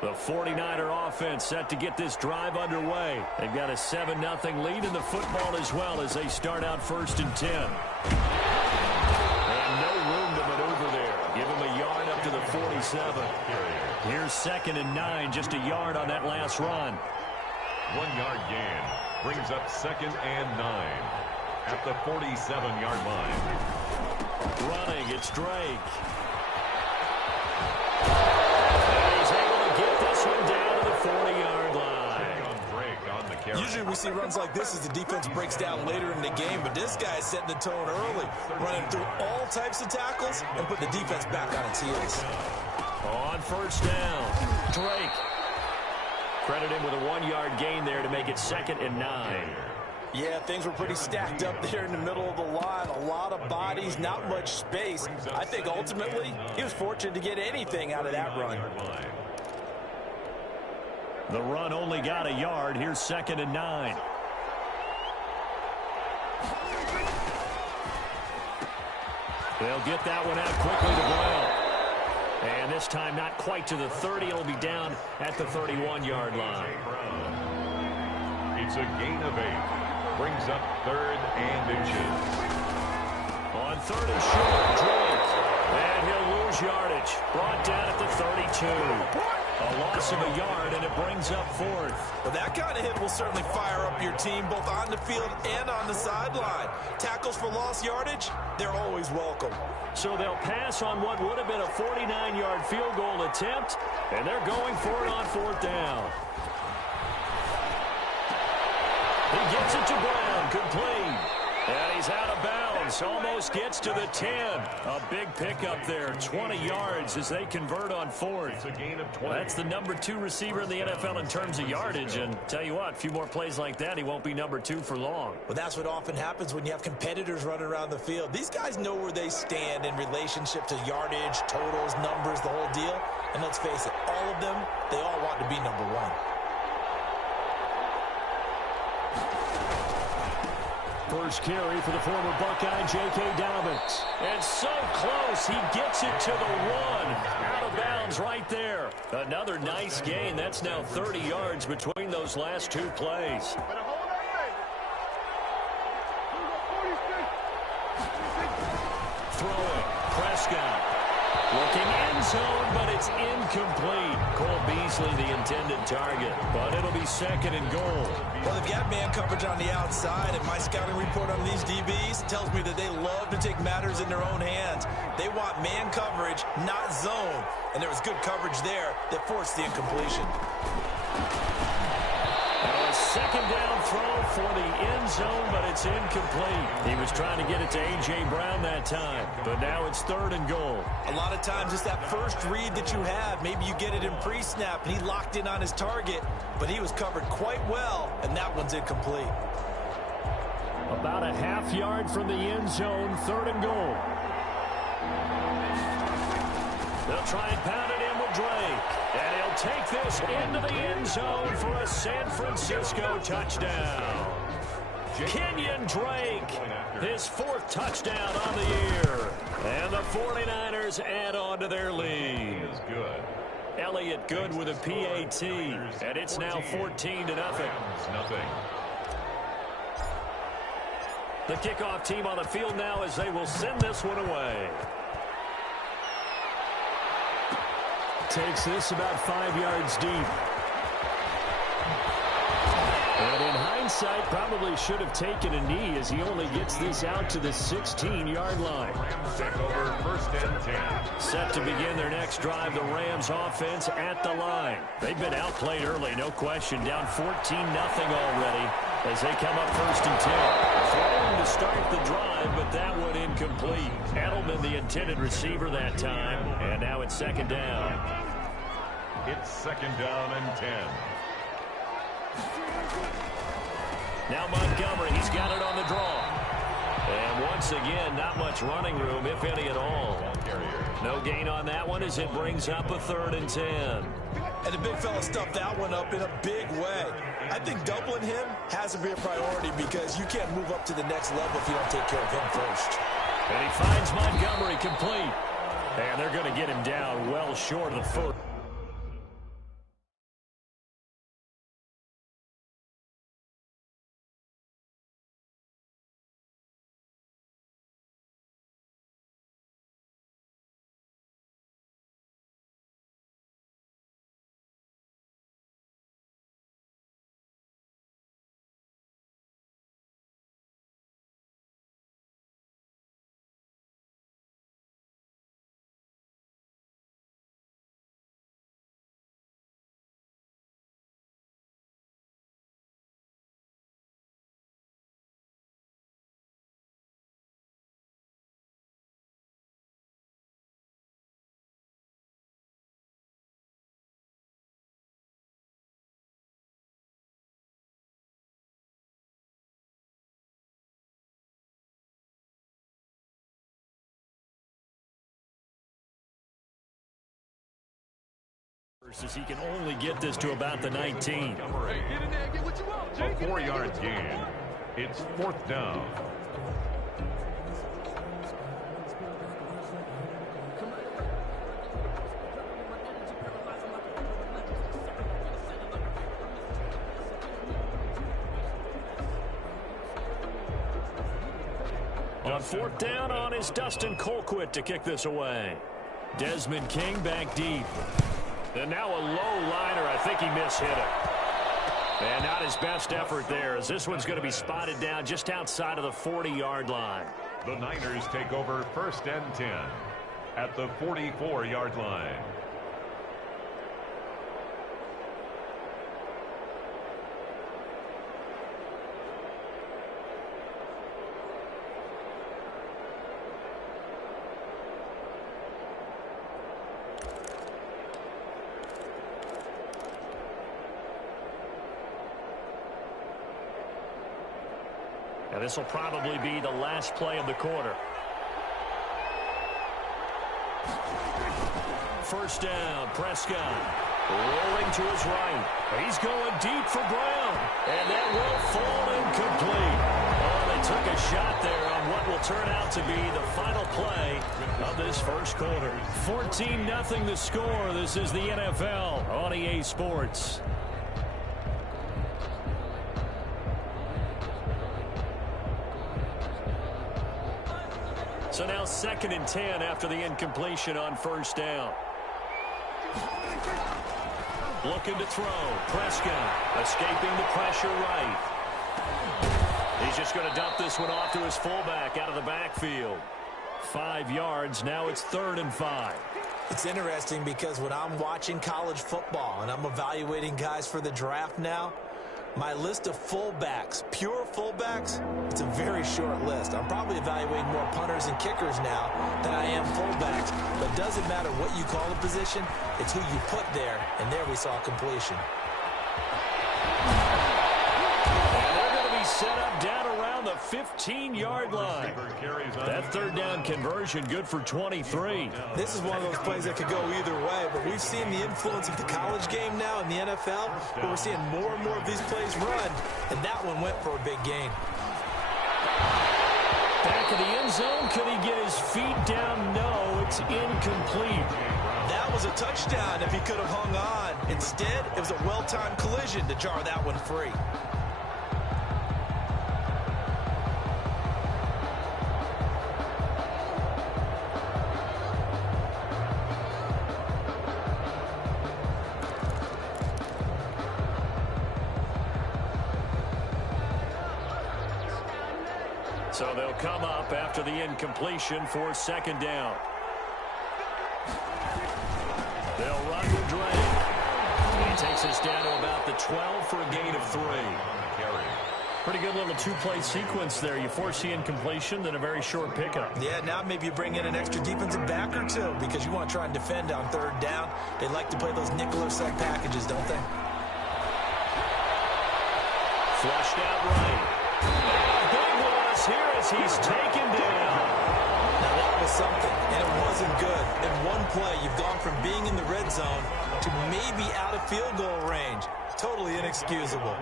The 49er offense set to get this drive underway. They've got a 7-0 lead in the football as well as they start out 1st and 10. And no room to maneuver there. Give him a yard up to the 47. Here's 2nd and 9, just a yard on that last run. 1-yard gain brings up 2nd and 9 at the 47-yard line. Running, it's Drake. And he's able to get this one down to the 40-yard line. Usually we see runs like this as the defense breaks down later in the game, but this guy is setting the tone early, running through all types of tackles and put the defense back on its heels. On 1st down, Drake. Credit him with a 1-yard gain there to make it 2nd and 9. Yeah, things were pretty stacked up there in the middle of the line. A lot of bodies, not much space. I think ultimately he was fortunate to get anything out of that run. The run only got a yard. Here's 2nd and 9. They'll get that one out quickly to Brown. And this time not quite to the 30. It'll be down at the 31-yard line. It's a gain of 8. Brings up 3rd and inches. On 3rd and short, Drake. And he'll lose yardage. Brought down at the 32. A loss of a yard, and it brings up 4th. Well, that kind of hit will certainly fire up your team both on the field and on the sideline. Tackles for lost yardage, they're always welcome. So they'll pass on what would have been a 49-yard field goal attempt, and they're going for it on 4th down. He gets it to Brown, complete. And he's out of bounds, almost gets to the 10. A big pickup there, 20 yards as they convert on 4th. It's a gain of 20. That's the number 2 receiver in the NFL in terms of yardage. And tell you what, a few more plays like that, he won't be number 2 for long. Well, that's what often happens when you have competitors running around the field. These guys know where they stand in relationship to yardage, totals, numbers, the whole deal. And let's face it, all of them, they all want to be number 1. First carry for the former Buckeye, J.K. Dobbins. And so close, he gets it to the 1. Out of bounds right there. Another nice gain. That's now 30 yards between those last 2 plays. Throwing, Prescott. Looking end zone, but it's incomplete. Cole Beasley, the intended target. But it'll be 2nd and goal. Well, they've got man coverage on the outside, and my scouting report on these DBs tells me that they love to take matters in their own hands. They want man coverage, not zone. And there was good coverage there that forced the incompletion. A 2nd down throw for the end zone, but it's incomplete. He was trying to get it to A.J. Brown that time, but now it's 3rd and goal. A lot of times it's that first read that you have. Maybe you get it in pre-snap, and he locked in on his target, but he was covered quite well, and that one's incomplete. About a half yard from the end zone, 3rd and goal. They'll try and pound it in with Drake. And he'll take this into the end zone for a San Francisco touchdown. Kenyon Drake, his 4th touchdown on the year. And the 49ers add on to their lead. Good. Elliott Good with a PAT. And it's now 14-0. The kickoff team on the field now as they will send this one away. Takes this about 5 yards deep. And in hindsight, probably should have taken a knee as he only gets this out to the 16-yard line. Take over 1st and 10. Set to begin their next drive, the Rams offense at the line. They've been outplayed early, no question. Down 14-0 already as they come up 1st and 10. Throwing to start the drive, but that one incomplete. Edelman, the intended receiver that time, and now it's 2nd down. It's 2nd down and 10. Now Montgomery, he's got it on the draw. And once again, not much running room, if any at all. No gain on that one as it brings up a 3rd and 10. And the big fella stuffed that one up in a big way. I think doubling him has to be a priority because you can't move up to the next level if you don't take care of him first. And he finds Montgomery complete. And they're going to get him down well short of the first. As he can only get this to about the 19. A 4-yard gain. It's 4th down. On 4th down on is Dustin Colquitt to kick this away. Desmond King back deep. And now a low liner. I think he mishit it. And not his best effort there, as this one's going to be spotted down just outside of the 40-yard line. The Niners take over 1st and 10 at the 44-yard line. And this will probably be the last play of the quarter. 1st down, Prescott. Rolling to his right. He's going deep for Brown. And that will fall incomplete. Oh, they took a shot there on what will turn out to be the final play of this first quarter. 14-0 the score. This is the NFL on EA Sports. So now 2nd and 10 after the incompletion on 1st down. Looking to throw. Prescott escaping the pressure right. He's just going to dump this one off to his fullback out of the backfield. 5 yards. Now it's 3rd and 5. It's interesting because when I'm watching college football and I'm evaluating guys for the draft now, my list of fullbacks, pure fullbacks, it's a very short list. I'm probably evaluating more punters and kickers now than I am fullbacks. But it doesn't matter what you call the position, it's who you put there. And there we saw completion. And they're going to be set up down around the 15-yard line. That 3rd down conversion good for 23. This is one of those plays that could go either way, but we've seen the influence of the college game now in the NFL, where we're seeing more and more of these plays run, and that one went for a big gain. Back of the end zone, could he get his feet down? No, it's incomplete. That was a touchdown if he could have hung on. Instead, it was a well-timed collision to jar that one free. So they'll come up after the incompletion for 2nd down. They'll run with Dre. He takes us down to about the 12 for a gain of 3. Pretty good little 2-play sequence there. You force the incompletion, then a very short pickup. Yeah, now maybe you bring in an extra defensive back or two because you want to try and defend on 3rd down. They like to play those nickel or sack packages, don't they? Flushed out right. Big loss here as he's taken down. Now that was something, and it wasn't good. In one play, you've gone from being in the red zone to maybe out of field goal range. Totally inexcusable.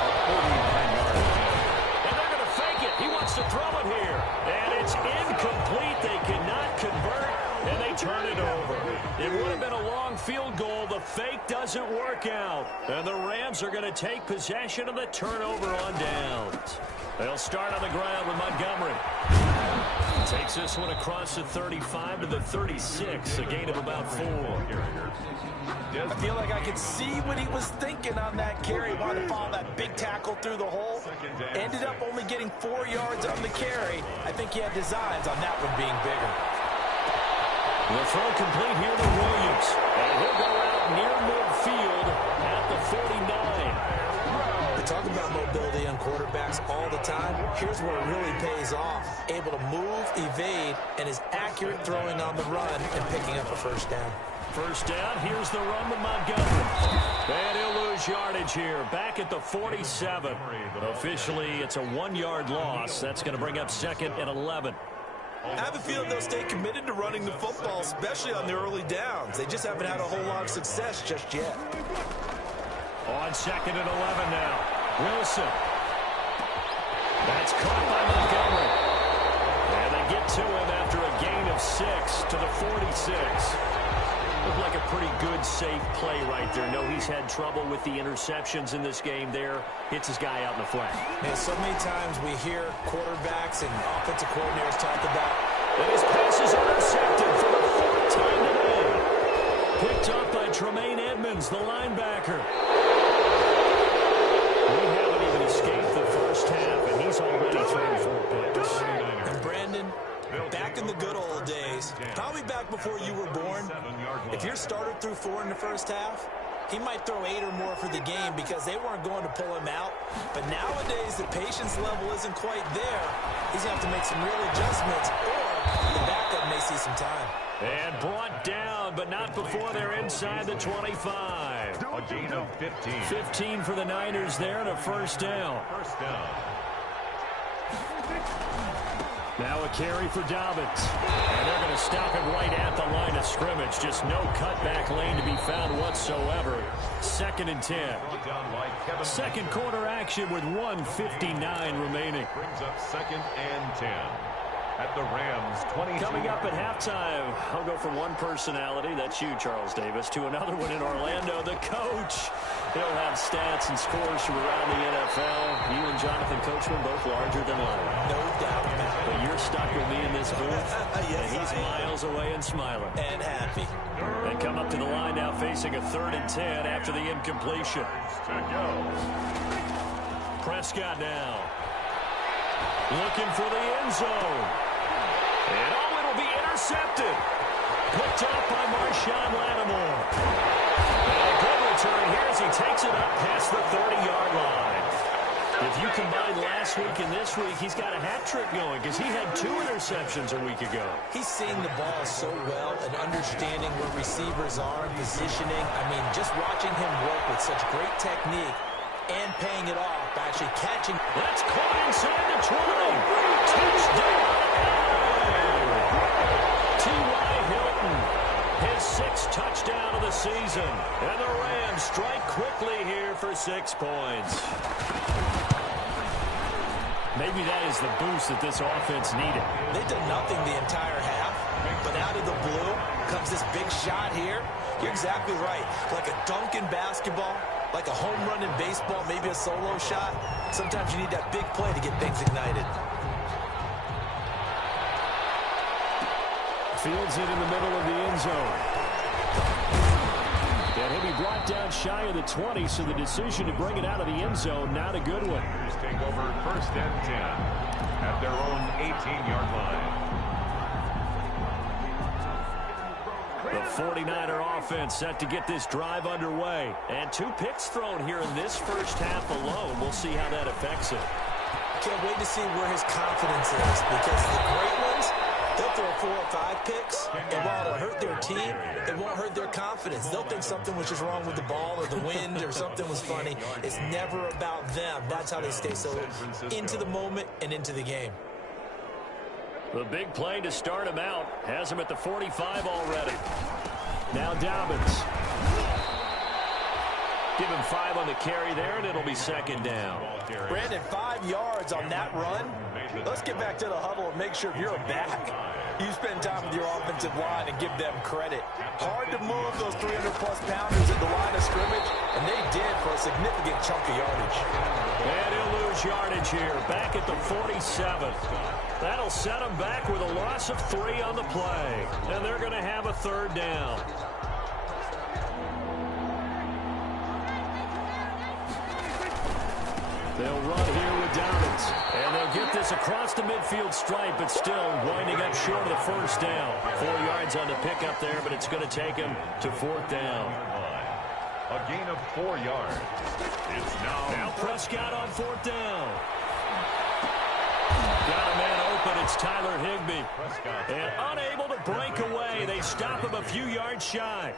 And they're going to fake it. He wants to throw it here. field goal. The fake doesn't work out. And the Rams are going to take possession of the turnover on downs. They'll start on the ground with Montgomery. Takes this one across the 35 to the 36, a gain of about 4. I feel like I could see what he was thinking on that carry. Wanted to follow that big tackle through the hole. Ended up only getting 4 yards on the carry. I think he had designs on that one being bigger. The throw complete here to Williams. And he'll go out near midfield at the 49. We talk about mobility on quarterbacks all the time. Here's where it really pays off. Able to move, evade, and is accurate throwing on the run and picking up a first down. First down, here's the run with Montgomery. And he'll lose yardage here, back at the 47. Officially, it's a 1-yard loss. That's going to bring up 2nd and 11. I have a feeling they'll stay committed to running the football, especially on the early downs. They just haven't had a whole lot of success just yet. On 2nd and 11 now. Wilson. That's caught by Montgomery. And they get to him after a gain of 6 to the 46. Looked like a pretty good, safe play right there. No, he's had trouble with the interceptions in this game there. Hits his guy out in the flat. Man, so many times we hear quarterbacks and offensive coordinators talk about, and his pass is intercepted for the 4th time today. Picked up by Tremaine Edmonds, the linebacker. We haven't even escaped the first half, and he's already thrown 4 picks. And Brandon, back in the good old days, probably back before you were born, if your starter threw 4 in the first half, he might throw 8 or more for the game because they weren't going to pull him out. But nowadays, the patience level isn't quite there. He's going to have to make some real adjustments, or the backup may see some time. And brought down, but not before they're inside the 25. A gain of 15. 15 for the Niners there, and a first down. First down. Now a carry for Dobbins. And they're going to stop him right at the line of scrimmage. Just no cutback lane to be found whatsoever. 2nd and 10. Second quarter action with 1:59 remaining. Brings up 2nd and 10. At the Rams, 20. Coming up at halftime, I'll go from one personality, that's you, Charles Davis, to another one in Orlando, the coach. He'll have stats and scores from around the NFL. You and Jonathan Coachman both larger than life. No doubt about it. But you're stuck with me in this booth, Yes, and he's miles away and smiling. And happy. And come up to the line now facing a 3rd and 10 after the incompletion. To go. Prescott now. Looking for the end zone. And it'll be intercepted. Picked up by Marshawn Lattimore. And a good return here as he takes it up past the 30-yard line. If you combine last week and this week, he's got a hat trick going because he had 2 interceptions a week ago. He's seeing the ball so well and understanding where receivers are and positioning. I mean, just watching him work with such great technique and paying it off by actually catching. That's caught inside the 20. Touchdown. T.Y. Hilton, his 6th touchdown of the season. And the Rams strike quickly here for 6 points. Maybe that is the boost that this offense needed. They've done nothing the entire half, but out of the blue comes this big shot here. You're exactly right. Like a dunk in basketball, like a home run in baseball, maybe a solo shot. Sometimes you need that big play to get things ignited. Fields it in the middle of the end zone. And he'll be brought down shy of the 20, so the decision to bring it out of the end zone, not a good one. Take over 1st and 10 at their own 18-yard line. The 49er offense set to get this drive underway. And 2 picks thrown here in this first half alone. We'll see how that affects it. Can't wait to see where his confidence is, because the great ones, they'll throw 4 or 5 picks, and while it'll hurt their team, it won't hurt their confidence. They'll think something was just wrong with the ball or the wind or something was funny. It's never about them. That's how they stay so into the moment and into the game. The big play to start him out has him at the 45 already. Now Dobbins. Give him 5 on the carry there, and it'll be second down. Brandon, 5 yards on that run. Let's get back to the huddle and make sure if you're a back, you spend time with your offensive line and give them credit. Hard to move those 300-plus pounders at the line of scrimmage, and they did for a significant chunk of yardage. And he'll lose yardage here, back at the 47. That'll set him back with a loss of 3 on the play. And they're going to have a third down. They'll run here with Downs. And they'll get this across the midfield stripe, but still winding up short of the first down. 4 yards on the pickup there, but it's going to take him to 4th down. A gain of 4 yards. It's now Prescott on 4th down. Got a man open. It's Tyler Higbee. And unable to break away. They stop him a few yards shy.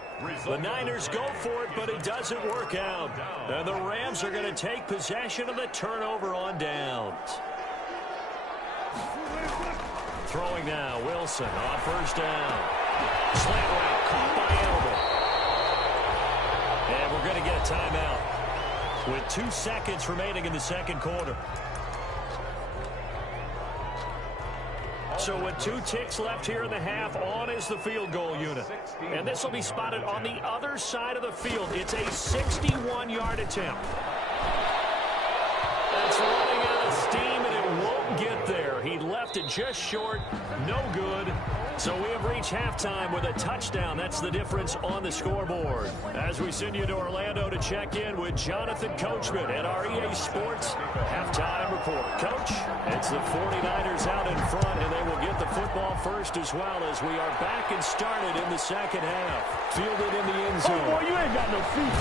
The Niners go for it, but it doesn't work out. And the Rams are going to take possession of the turnover on downs. Throwing now, Wilson on 1st down. Slant route, caught by Elder. And we're going to get a timeout with 2 seconds remaining in the second quarter. So with 2 ticks left here in the half, on is the field goal unit. And this will be spotted on the other side of the field. It's a 61-yard attempt. That's running out of steam, and it won't get there. He left it just short. No good. So we have reached halftime with a touchdown. That's the difference on the scoreboard. As we send you to Orlando to check in with Jonathan Coachman at our EA Sports halftime report. Coach, it's the 49ers out in front, and they will get the football first as well as we are back and started in the second half. Fielded in the end zone. Oh, boy, you ain't got no feet.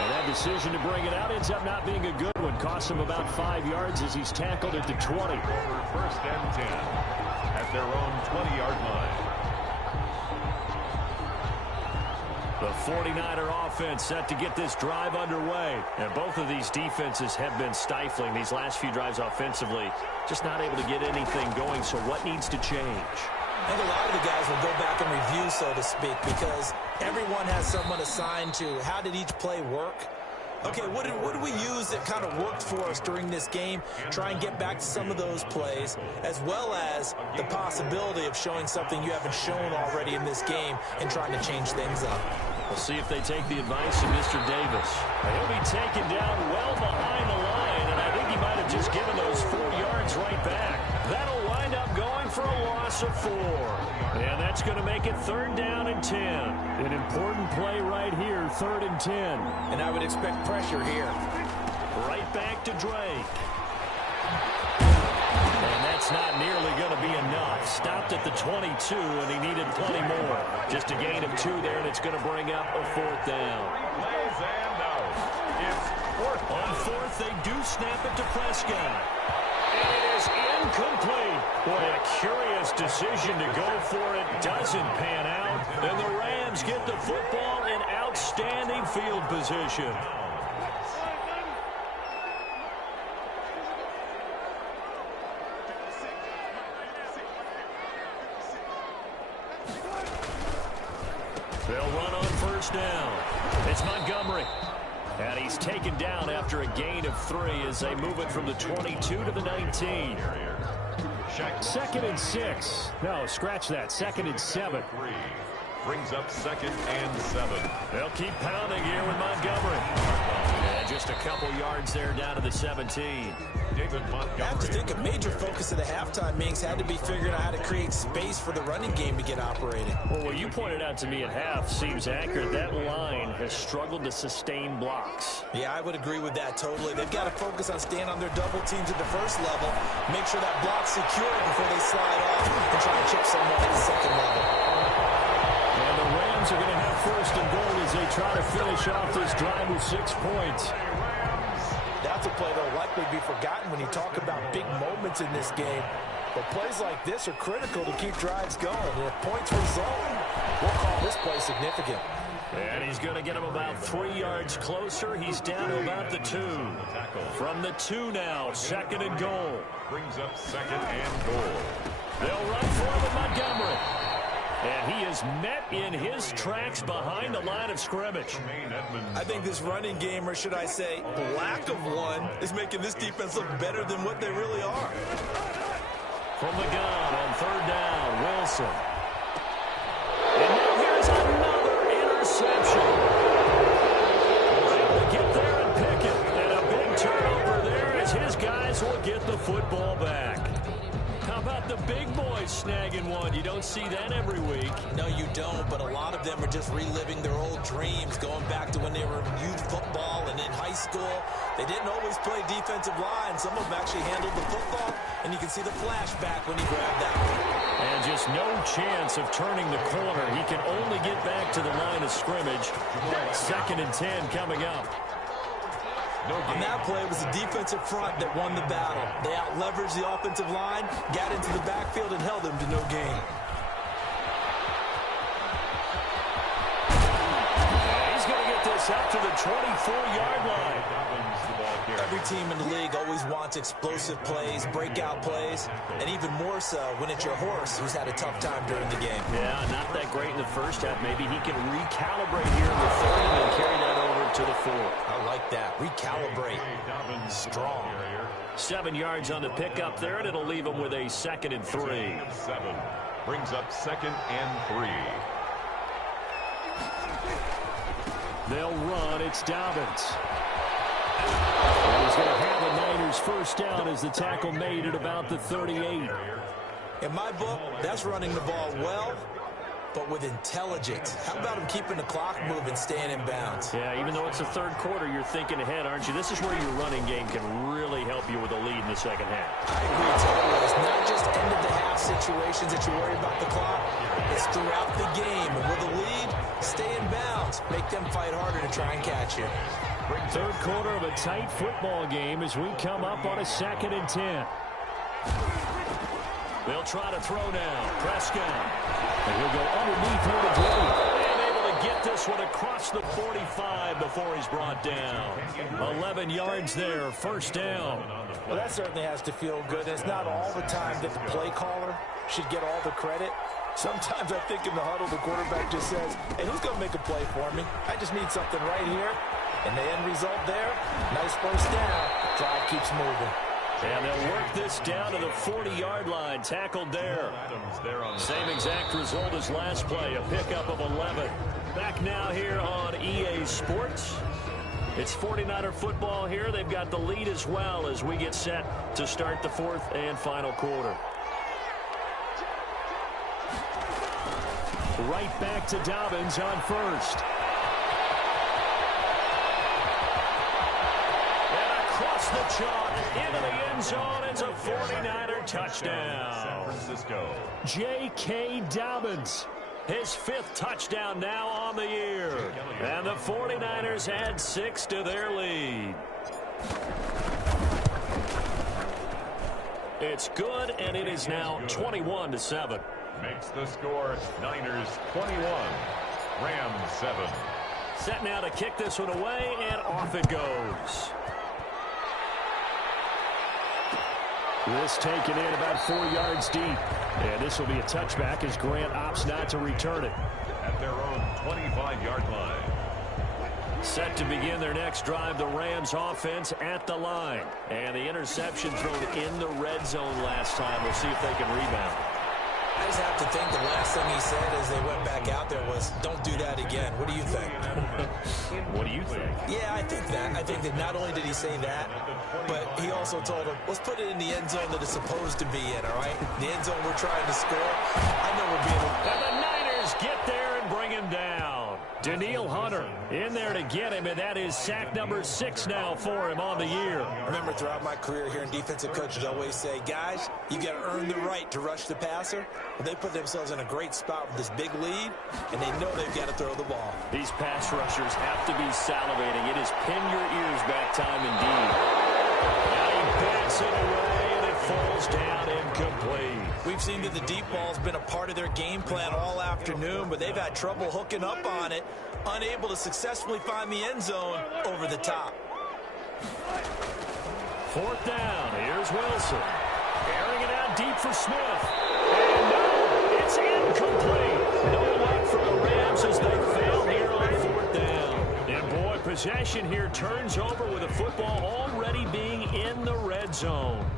And that decision to bring it out ends up not being a good one. Costs him about 5 yards as he's tackled at the 20. First and 10 at their own 20-yard line. The 49er offense set to get this drive underway. And both of these defenses have been stifling these last few drives offensively. Just not able to get anything going, so what needs to change? I think a lot of the guys will go back and review, so to speak, because everyone has someone assigned to how did each play work. Okay, what did we use that kind of worked for us during this game? Try and get back to some of those plays, as well as the possibility of showing something you haven't shown already in this game and trying to change things up. We'll see if they take the advice of Mr. Davis. He'll be taken down well behind the line, and I think he might have just given those 4 yards right back. That'll wind up going for a loss of 4. And that's going to make it 3rd down and 10. An important play right here, 3rd and 10. And I would expect pressure here. Right back to Drake. And that's not nearly going to be enough. Stopped at the 22, and he needed plenty more. Just a gain of 2 there, and it's going to bring up a 4th down. Plays and out. It's 4th. On 4th, they do snap it to Prescott. And it is incomplete. Boy, a curious decision to go for it. Doesn't pan out. And the Rams get the football in outstanding field position. They'll run on 1st down. It's Montgomery. And he's taken down after a gain of 3 as they move it from the 22 to the 19. 2nd and 6. No, scratch that. 2nd and 7. Brings up 2nd and 7. They'll keep pounding here with Montgomery. And just a couple yards there down to the 17. David Montgomery. I have to think a major focus of the halftime meetings had to be figuring out how to create space for the running game to get operating. Well, what you pointed out to me at half seems accurate. That line has struggled to sustain blocks. Yeah, I would agree with that totally. They've got to focus on staying on their double teams at the first level, make sure that block's secure before they slide off and try to chip someone at the second level. And the Rams are going to have 1st and goal as they try to finish off this drive with 6 points. That's a play that will likely be forgotten when you talk about big moments in this game. But plays like this are critical to keep drives going. And if points result, we'll call this play significant. And he's going to get him about 3 yards closer. He's down to about the 2. From the 2 now, 2nd and goal. Brings up 2nd and goal. They'll run for it with Montgomery. And he is met in his tracks behind the line of scrimmage. I think this running game, or should I say lack of one, is making this defense look better than what they really are. From the gun on third down, Wilson. And now here's another interception. Able to get there and pick it. And a big turnover there as his guys will get the football back. How about the big boys snagging one? You don't see that every week. No, you don't, but a lot of them are just reliving their old dreams, going back to when they were in youth football and in high school. They didn't always play defensive line. Some of them actually handled the football, and you can see the flashback when he grabbed that one. And just no chance of turning the corner. He can only get back to the line of scrimmage. 2nd and 10 coming up. On that play, it was the defensive front that won the battle. They out-leveraged the offensive line, got into the backfield, and held them to no gain. He's going to get this up to the 24-yard line. Every team in the league always wants explosive plays, breakout plays, and even more so when it's your horse who's had a tough time during the game. Yeah, not that great in the first half. Maybe he can recalibrate here in the third and then carry that over to the fourth. I like that. Recalibrate. Strong. 7 yards on the pickup there, and it'll leave him with a 2nd and 3. 7 brings up 2nd and 3. They'll run. It's Dobbins. And he's going to have the Niners first down as the tackle made at about the 38. In my book, that's running the ball well, but with intelligence. How about him keeping the clock moving, staying in bounds? Yeah, even though it's the third quarter, you're thinking ahead, aren't you? This is where your running game can really help you with a lead in the second half. I agree totally. It's not just end-of-the-half situations that you worry about the clock. It's throughout the game. And with a lead, stay in bounds. Make them fight harder to try and catch you. Third quarter of a tight football game as we come up on a 2nd and 10. They'll try to throw now. Prescott. And he'll go underneath here to Drake. And able to get this one across the 45 before he's brought down. 11 yards there. First down. Well, that certainly has to feel good. It's not all the time that the play caller should get all the credit. Sometimes I think in the huddle, the quarterback just says, hey, who's going to make a play for me? I just need something right here. And the end result there, nice first down. Drive keeps moving. And they'll work this down to the 40-yard line. Tackled there. Same exact result as last play, a pickup of 11. Back now here on EA Sports. It's 49er football here. They've got the lead as well as we get set to start the fourth and final quarter. Right back to Dobbins on first. The chalk into the end zone. It's a 49er touchdown. San Francisco. J.K. Dobbins, his 5th touchdown now on the year. And the 49ers add 6 to their lead. It's good, and it is now 21-7. Makes the score Niners 21, Rams 7. Set now to kick this one away, and off it goes. This taken in about 4 yards deep. And this will be a touchback as Grant opts not to return it. At their own 25-yard line. Set to begin their next drive, the Rams offense at the line. And the interception thrown in the red zone last time. We'll see if they can rebound. I just have to think the last thing he said as they went back out there was, don't do that again. What do you think? What do you think? Yeah, I think that. I think that not only did he say that, but he also told him, let's put it in the end zone that it's supposed to be in, all right? The end zone we're trying to score. I know we're being... And the Niners get there and bring him down. Daniil Hunter in there to get him, and that is sack number 6 now for him on the year. I remember throughout my career here in defensive coaches always say, guys, you got to earn the right to rush the passer. Well, they put themselves in a great spot with this big lead, and they know they've got to throw the ball. These pass rushers have to be salivating. It is pin your ears back time indeed. Now he bats it away, and it falls down incomplete. We've seen that the deep ball's been a part of their game plan all afternoon, but they've had trouble hooking up on it, unable to successfully find the end zone over the top. 4th down. Here's Wilson. Airing it out deep for Smith. And no, It's incomplete. No luck for the Rams as they fail here on 4th down. And boy, possession here turns over with the football already being in the red zone.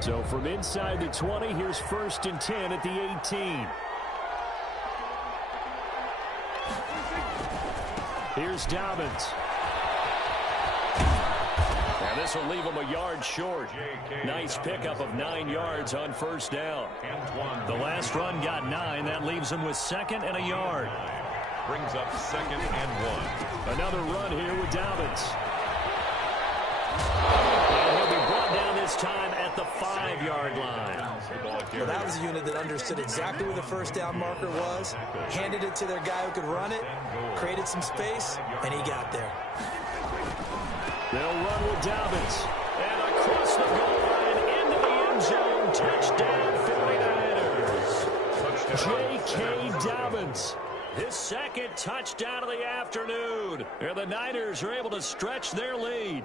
So from inside the 20, here's 1st and 10 at the 18. Here's Dobbins. And this will leave him a yard short. Nice pickup of 9 yards on 1st down. The last run got 9. That leaves him with 2nd and a yard. Brings up 2nd and 1. Another run here with Dobbins. And he'll be brought down this time at the 5-yard line. Well, that was a unit that understood exactly where the 1st down marker was, handed it to their guy who could run it, created some space, and he got there. They'll run with Dobbins. And across the goal line into the end zone. Touchdown 49ers. J.K. Dobbins. His 2nd touchdown of the afternoon. And the Niners are able to stretch their lead.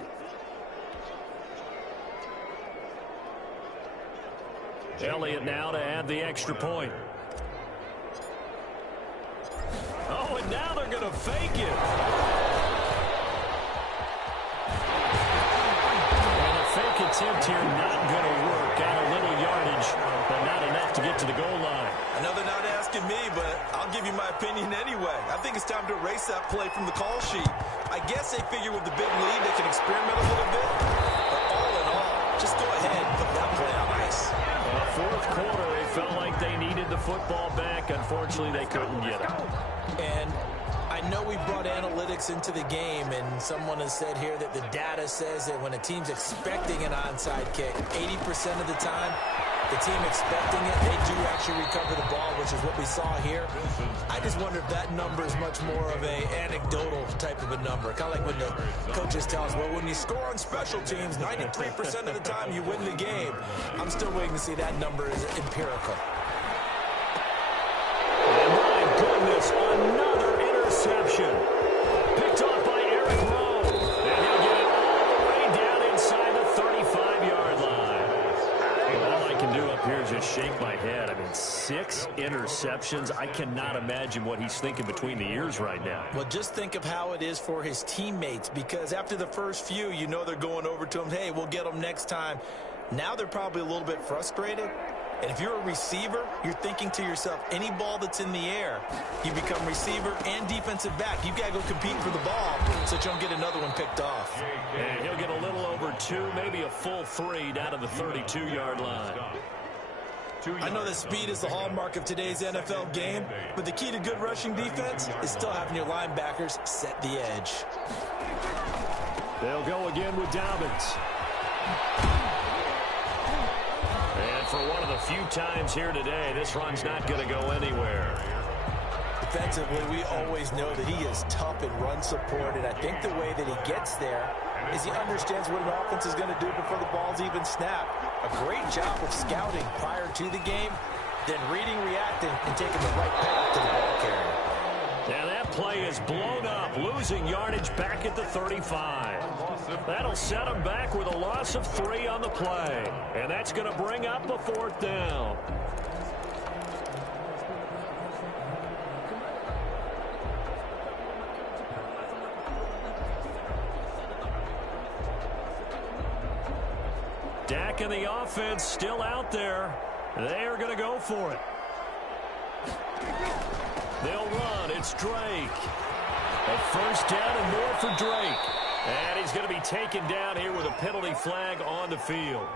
Elliott now to add the extra point. Oh, and now they're going to fake it. And a fake attempt here not going to work. Got a little yardage, but not enough to get to the goal line. I know they're not asking me, but I'll give you my opinion anyway. I think it's time to erase that play from the call sheet. I guess they figure with the big lead they can experiment a little bit. But all in all, just go ahead and put that play on ice. 4th quarter, they felt like they needed the football back. Unfortunately, they couldn't get it. And I know we brought analytics into the game, and someone has said here that the data says that when a team's expecting an onside kick, 80% of the time, the team expecting it, they do actually recover the ball, which is what we saw here. I just wonder if that number is much more of a anecdotal type of a number. Kind of like when the coaches tell us, well, when you score on special teams, 93% of the time you win the game. I'm still waiting to see that number is empirical. My goodness, another interception. Picked off by Eric Rowe. And he'll get it all the way down inside the 35-yard line. All I can do up here is just shake my head. I mean, 6 interceptions. I cannot imagine what he's thinking between the ears right now. Well, just think of how it is for his teammates, because after the first few, you know they're going over to him, hey, we'll get them next time. Now they're probably a little bit frustrated. And if you're a receiver, you're thinking to yourself, any ball that's in the air, you become receiver and defensive back. You've got to go compete for the ball so that you don't get another one picked off. And he'll get a little over 2, maybe a full 3 down to the 32-yard line. I know that speed is the hallmark of today's NFL game, but the key to good rushing defense is still having your linebackers set the edge. They'll go again with Dobbins. And for one of the few times here today, this run's not going to go anywhere. Defensively, we always know that he is tough in run support, and I think the way that he gets there is he understands what an offense is going to do before the ball's even snapped. A great job of scouting prior to the game, then reading, reacting, and taking the right path to the ball carrier. Now that play is blown up, losing yardage back at the 35. That'll set him back with a loss of 3 on the play. And that's going to bring up the 4th down. Dak and the offense still out there. They are going to go for it. They'll run. It's Drake. A 1st down and more for Drake. And he's going to be taken down here with a penalty flag on the field.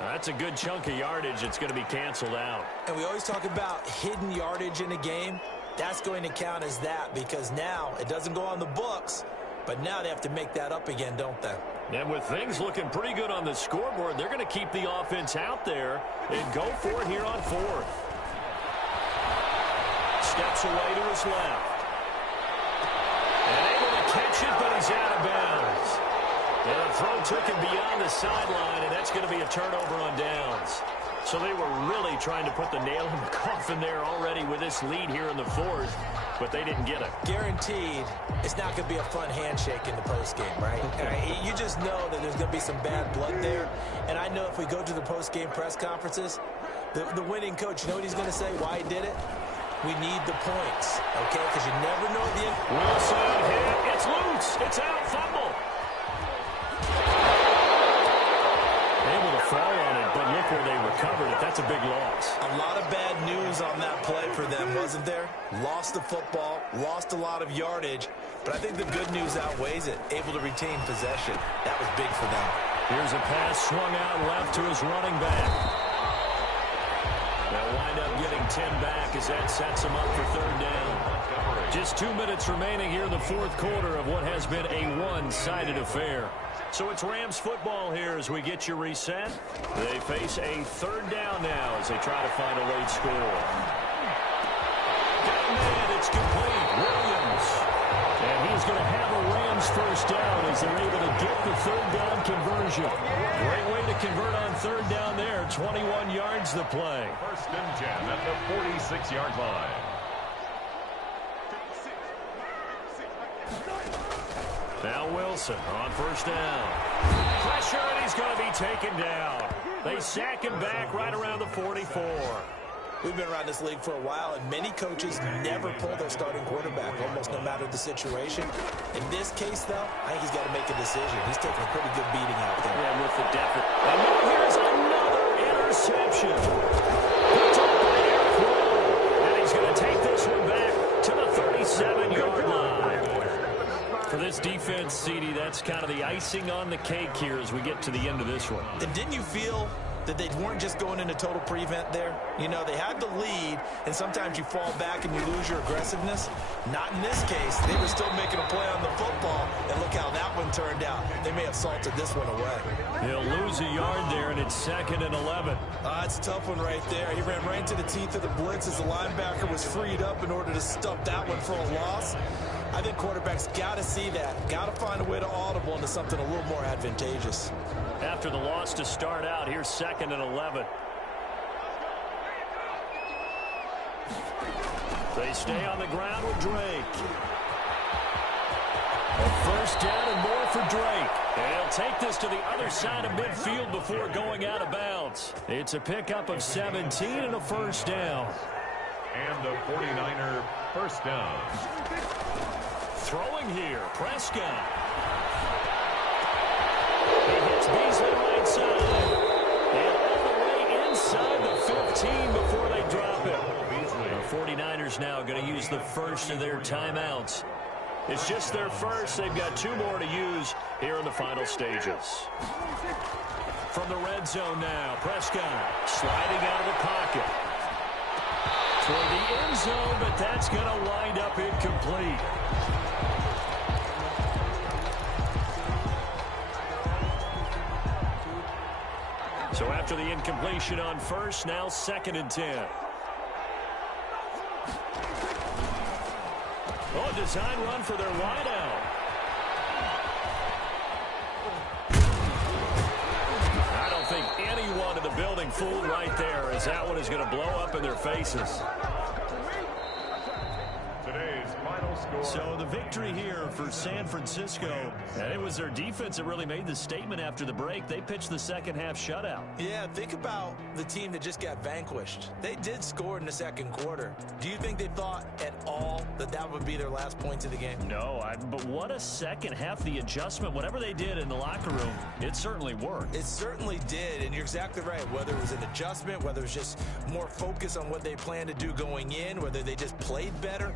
That's a good chunk of yardage. It's going to be canceled out. And we always talk about hidden yardage in a game. That's going to count as that, because now it doesn't go on the books, but now they have to make that up again, don't they? And with things looking pretty good on the scoreboard, they're going to keep the offense out there and go for it here on 4th. Steps away to his left. And able to catch it, but he's out of bounds. And the throw took him beyond the sideline, and that's going to be a turnover on downs. So they were really trying to put the nail in the coffin there already with this lead here in the 4th, but they didn't get it. Guaranteed, it's not going to be a fun handshake in the postgame, right? You just know that there's going to be some bad blood there. And I know if we go to the postgame press conferences, The winning coach, you know what he's going to say, why he did it? We need the points, okay? Because you never know the end. Wilson hit. It's loose. It's out. Fumble. Able to fall on it, but look where they recovered it. That's a big loss. A lot of bad news on that play for them, wasn't there? Lost the football, lost a lot of yardage, but I think the good news outweighs it. Able to retain possession. That was big for them. Here's a pass swung out left to his running back. They'll wind up getting 10 back as that sets them up for third down. Just 2 minutes remaining here in the fourth quarter of what has been a one-sided affair. So it's Rams football here as we get you reset. They face a third down now as they try to find a late score. Got a man, it's complete. Williams. And he's going to have a Rams first down as they're able to get the third down conversion. Great way to convert on third down there. 21 yards the play. First and 10 at the 46-yard line. Now Wilson on first down. Pressure, and he's going to be taken down. They sack him back right around the 44. We've been around this league for a while, and many coaches never pull their starting quarterback, almost no matter the situation. In this case, though, I think he's got to make a decision. He's taking a pretty good beating out there. Yeah, with the depth. And now here's another interception. Picked up by Eric Rowe. And he's going to take this one back to the 37-yard line. For this defense, CD, that's kind of the icing on the cake here as we get to the end of this one. And didn't you feel that they weren't just going into total prevent there? You know, they had the lead, and sometimes you fall back and you lose your aggressiveness. Not in this case. They were still making a play on the football, and look how that one turned out. They may have salted this one away. He'll lose a yard there, and it's 2nd and 11. That's a tough one right there. He ran right into the teeth of the blitz as the linebacker was freed up in order to stuff that one for a loss. I think quarterbacks got to see that. Got to find a way to audible into something a little more advantageous. After the loss to start out, here's 2nd and 11. They stay on the ground with Drake. A first down and more for Drake. And he'll take this to the other side of midfield before going out of bounds. It's a pickup of 17 and a first down. And the 49er first down. Throwing here, Prescott. He hits Beasley right side. And all the way inside the 15 before they drop it. The 49ers now going to use the first of their timeouts. It's just their first. They've got 2 more to use here in the final stages. From the red zone now, Prescott sliding out of the pocket. Toward the end zone, but that's going to wind up incomplete. So after the incompletion on first, now 2nd and 10. Oh, design run for their wideout. I don't think anyone in the building fooled right there, as that one is going to blow up in their faces. Today's final score. So the victory here for San Francisco, and it was their defense that really made the statement after the break. They pitched the second half shutout. Yeah, think about the team that just got vanquished. They did score in the second quarter. Do you think they thought at all that that would be their last points of the game? No, but what a second half. The adjustment, whatever they did in the locker room, it certainly worked. It certainly did, and you're exactly right. Whether it was an adjustment, whether it was just more focus on what they planned to do going in, whether they just played better,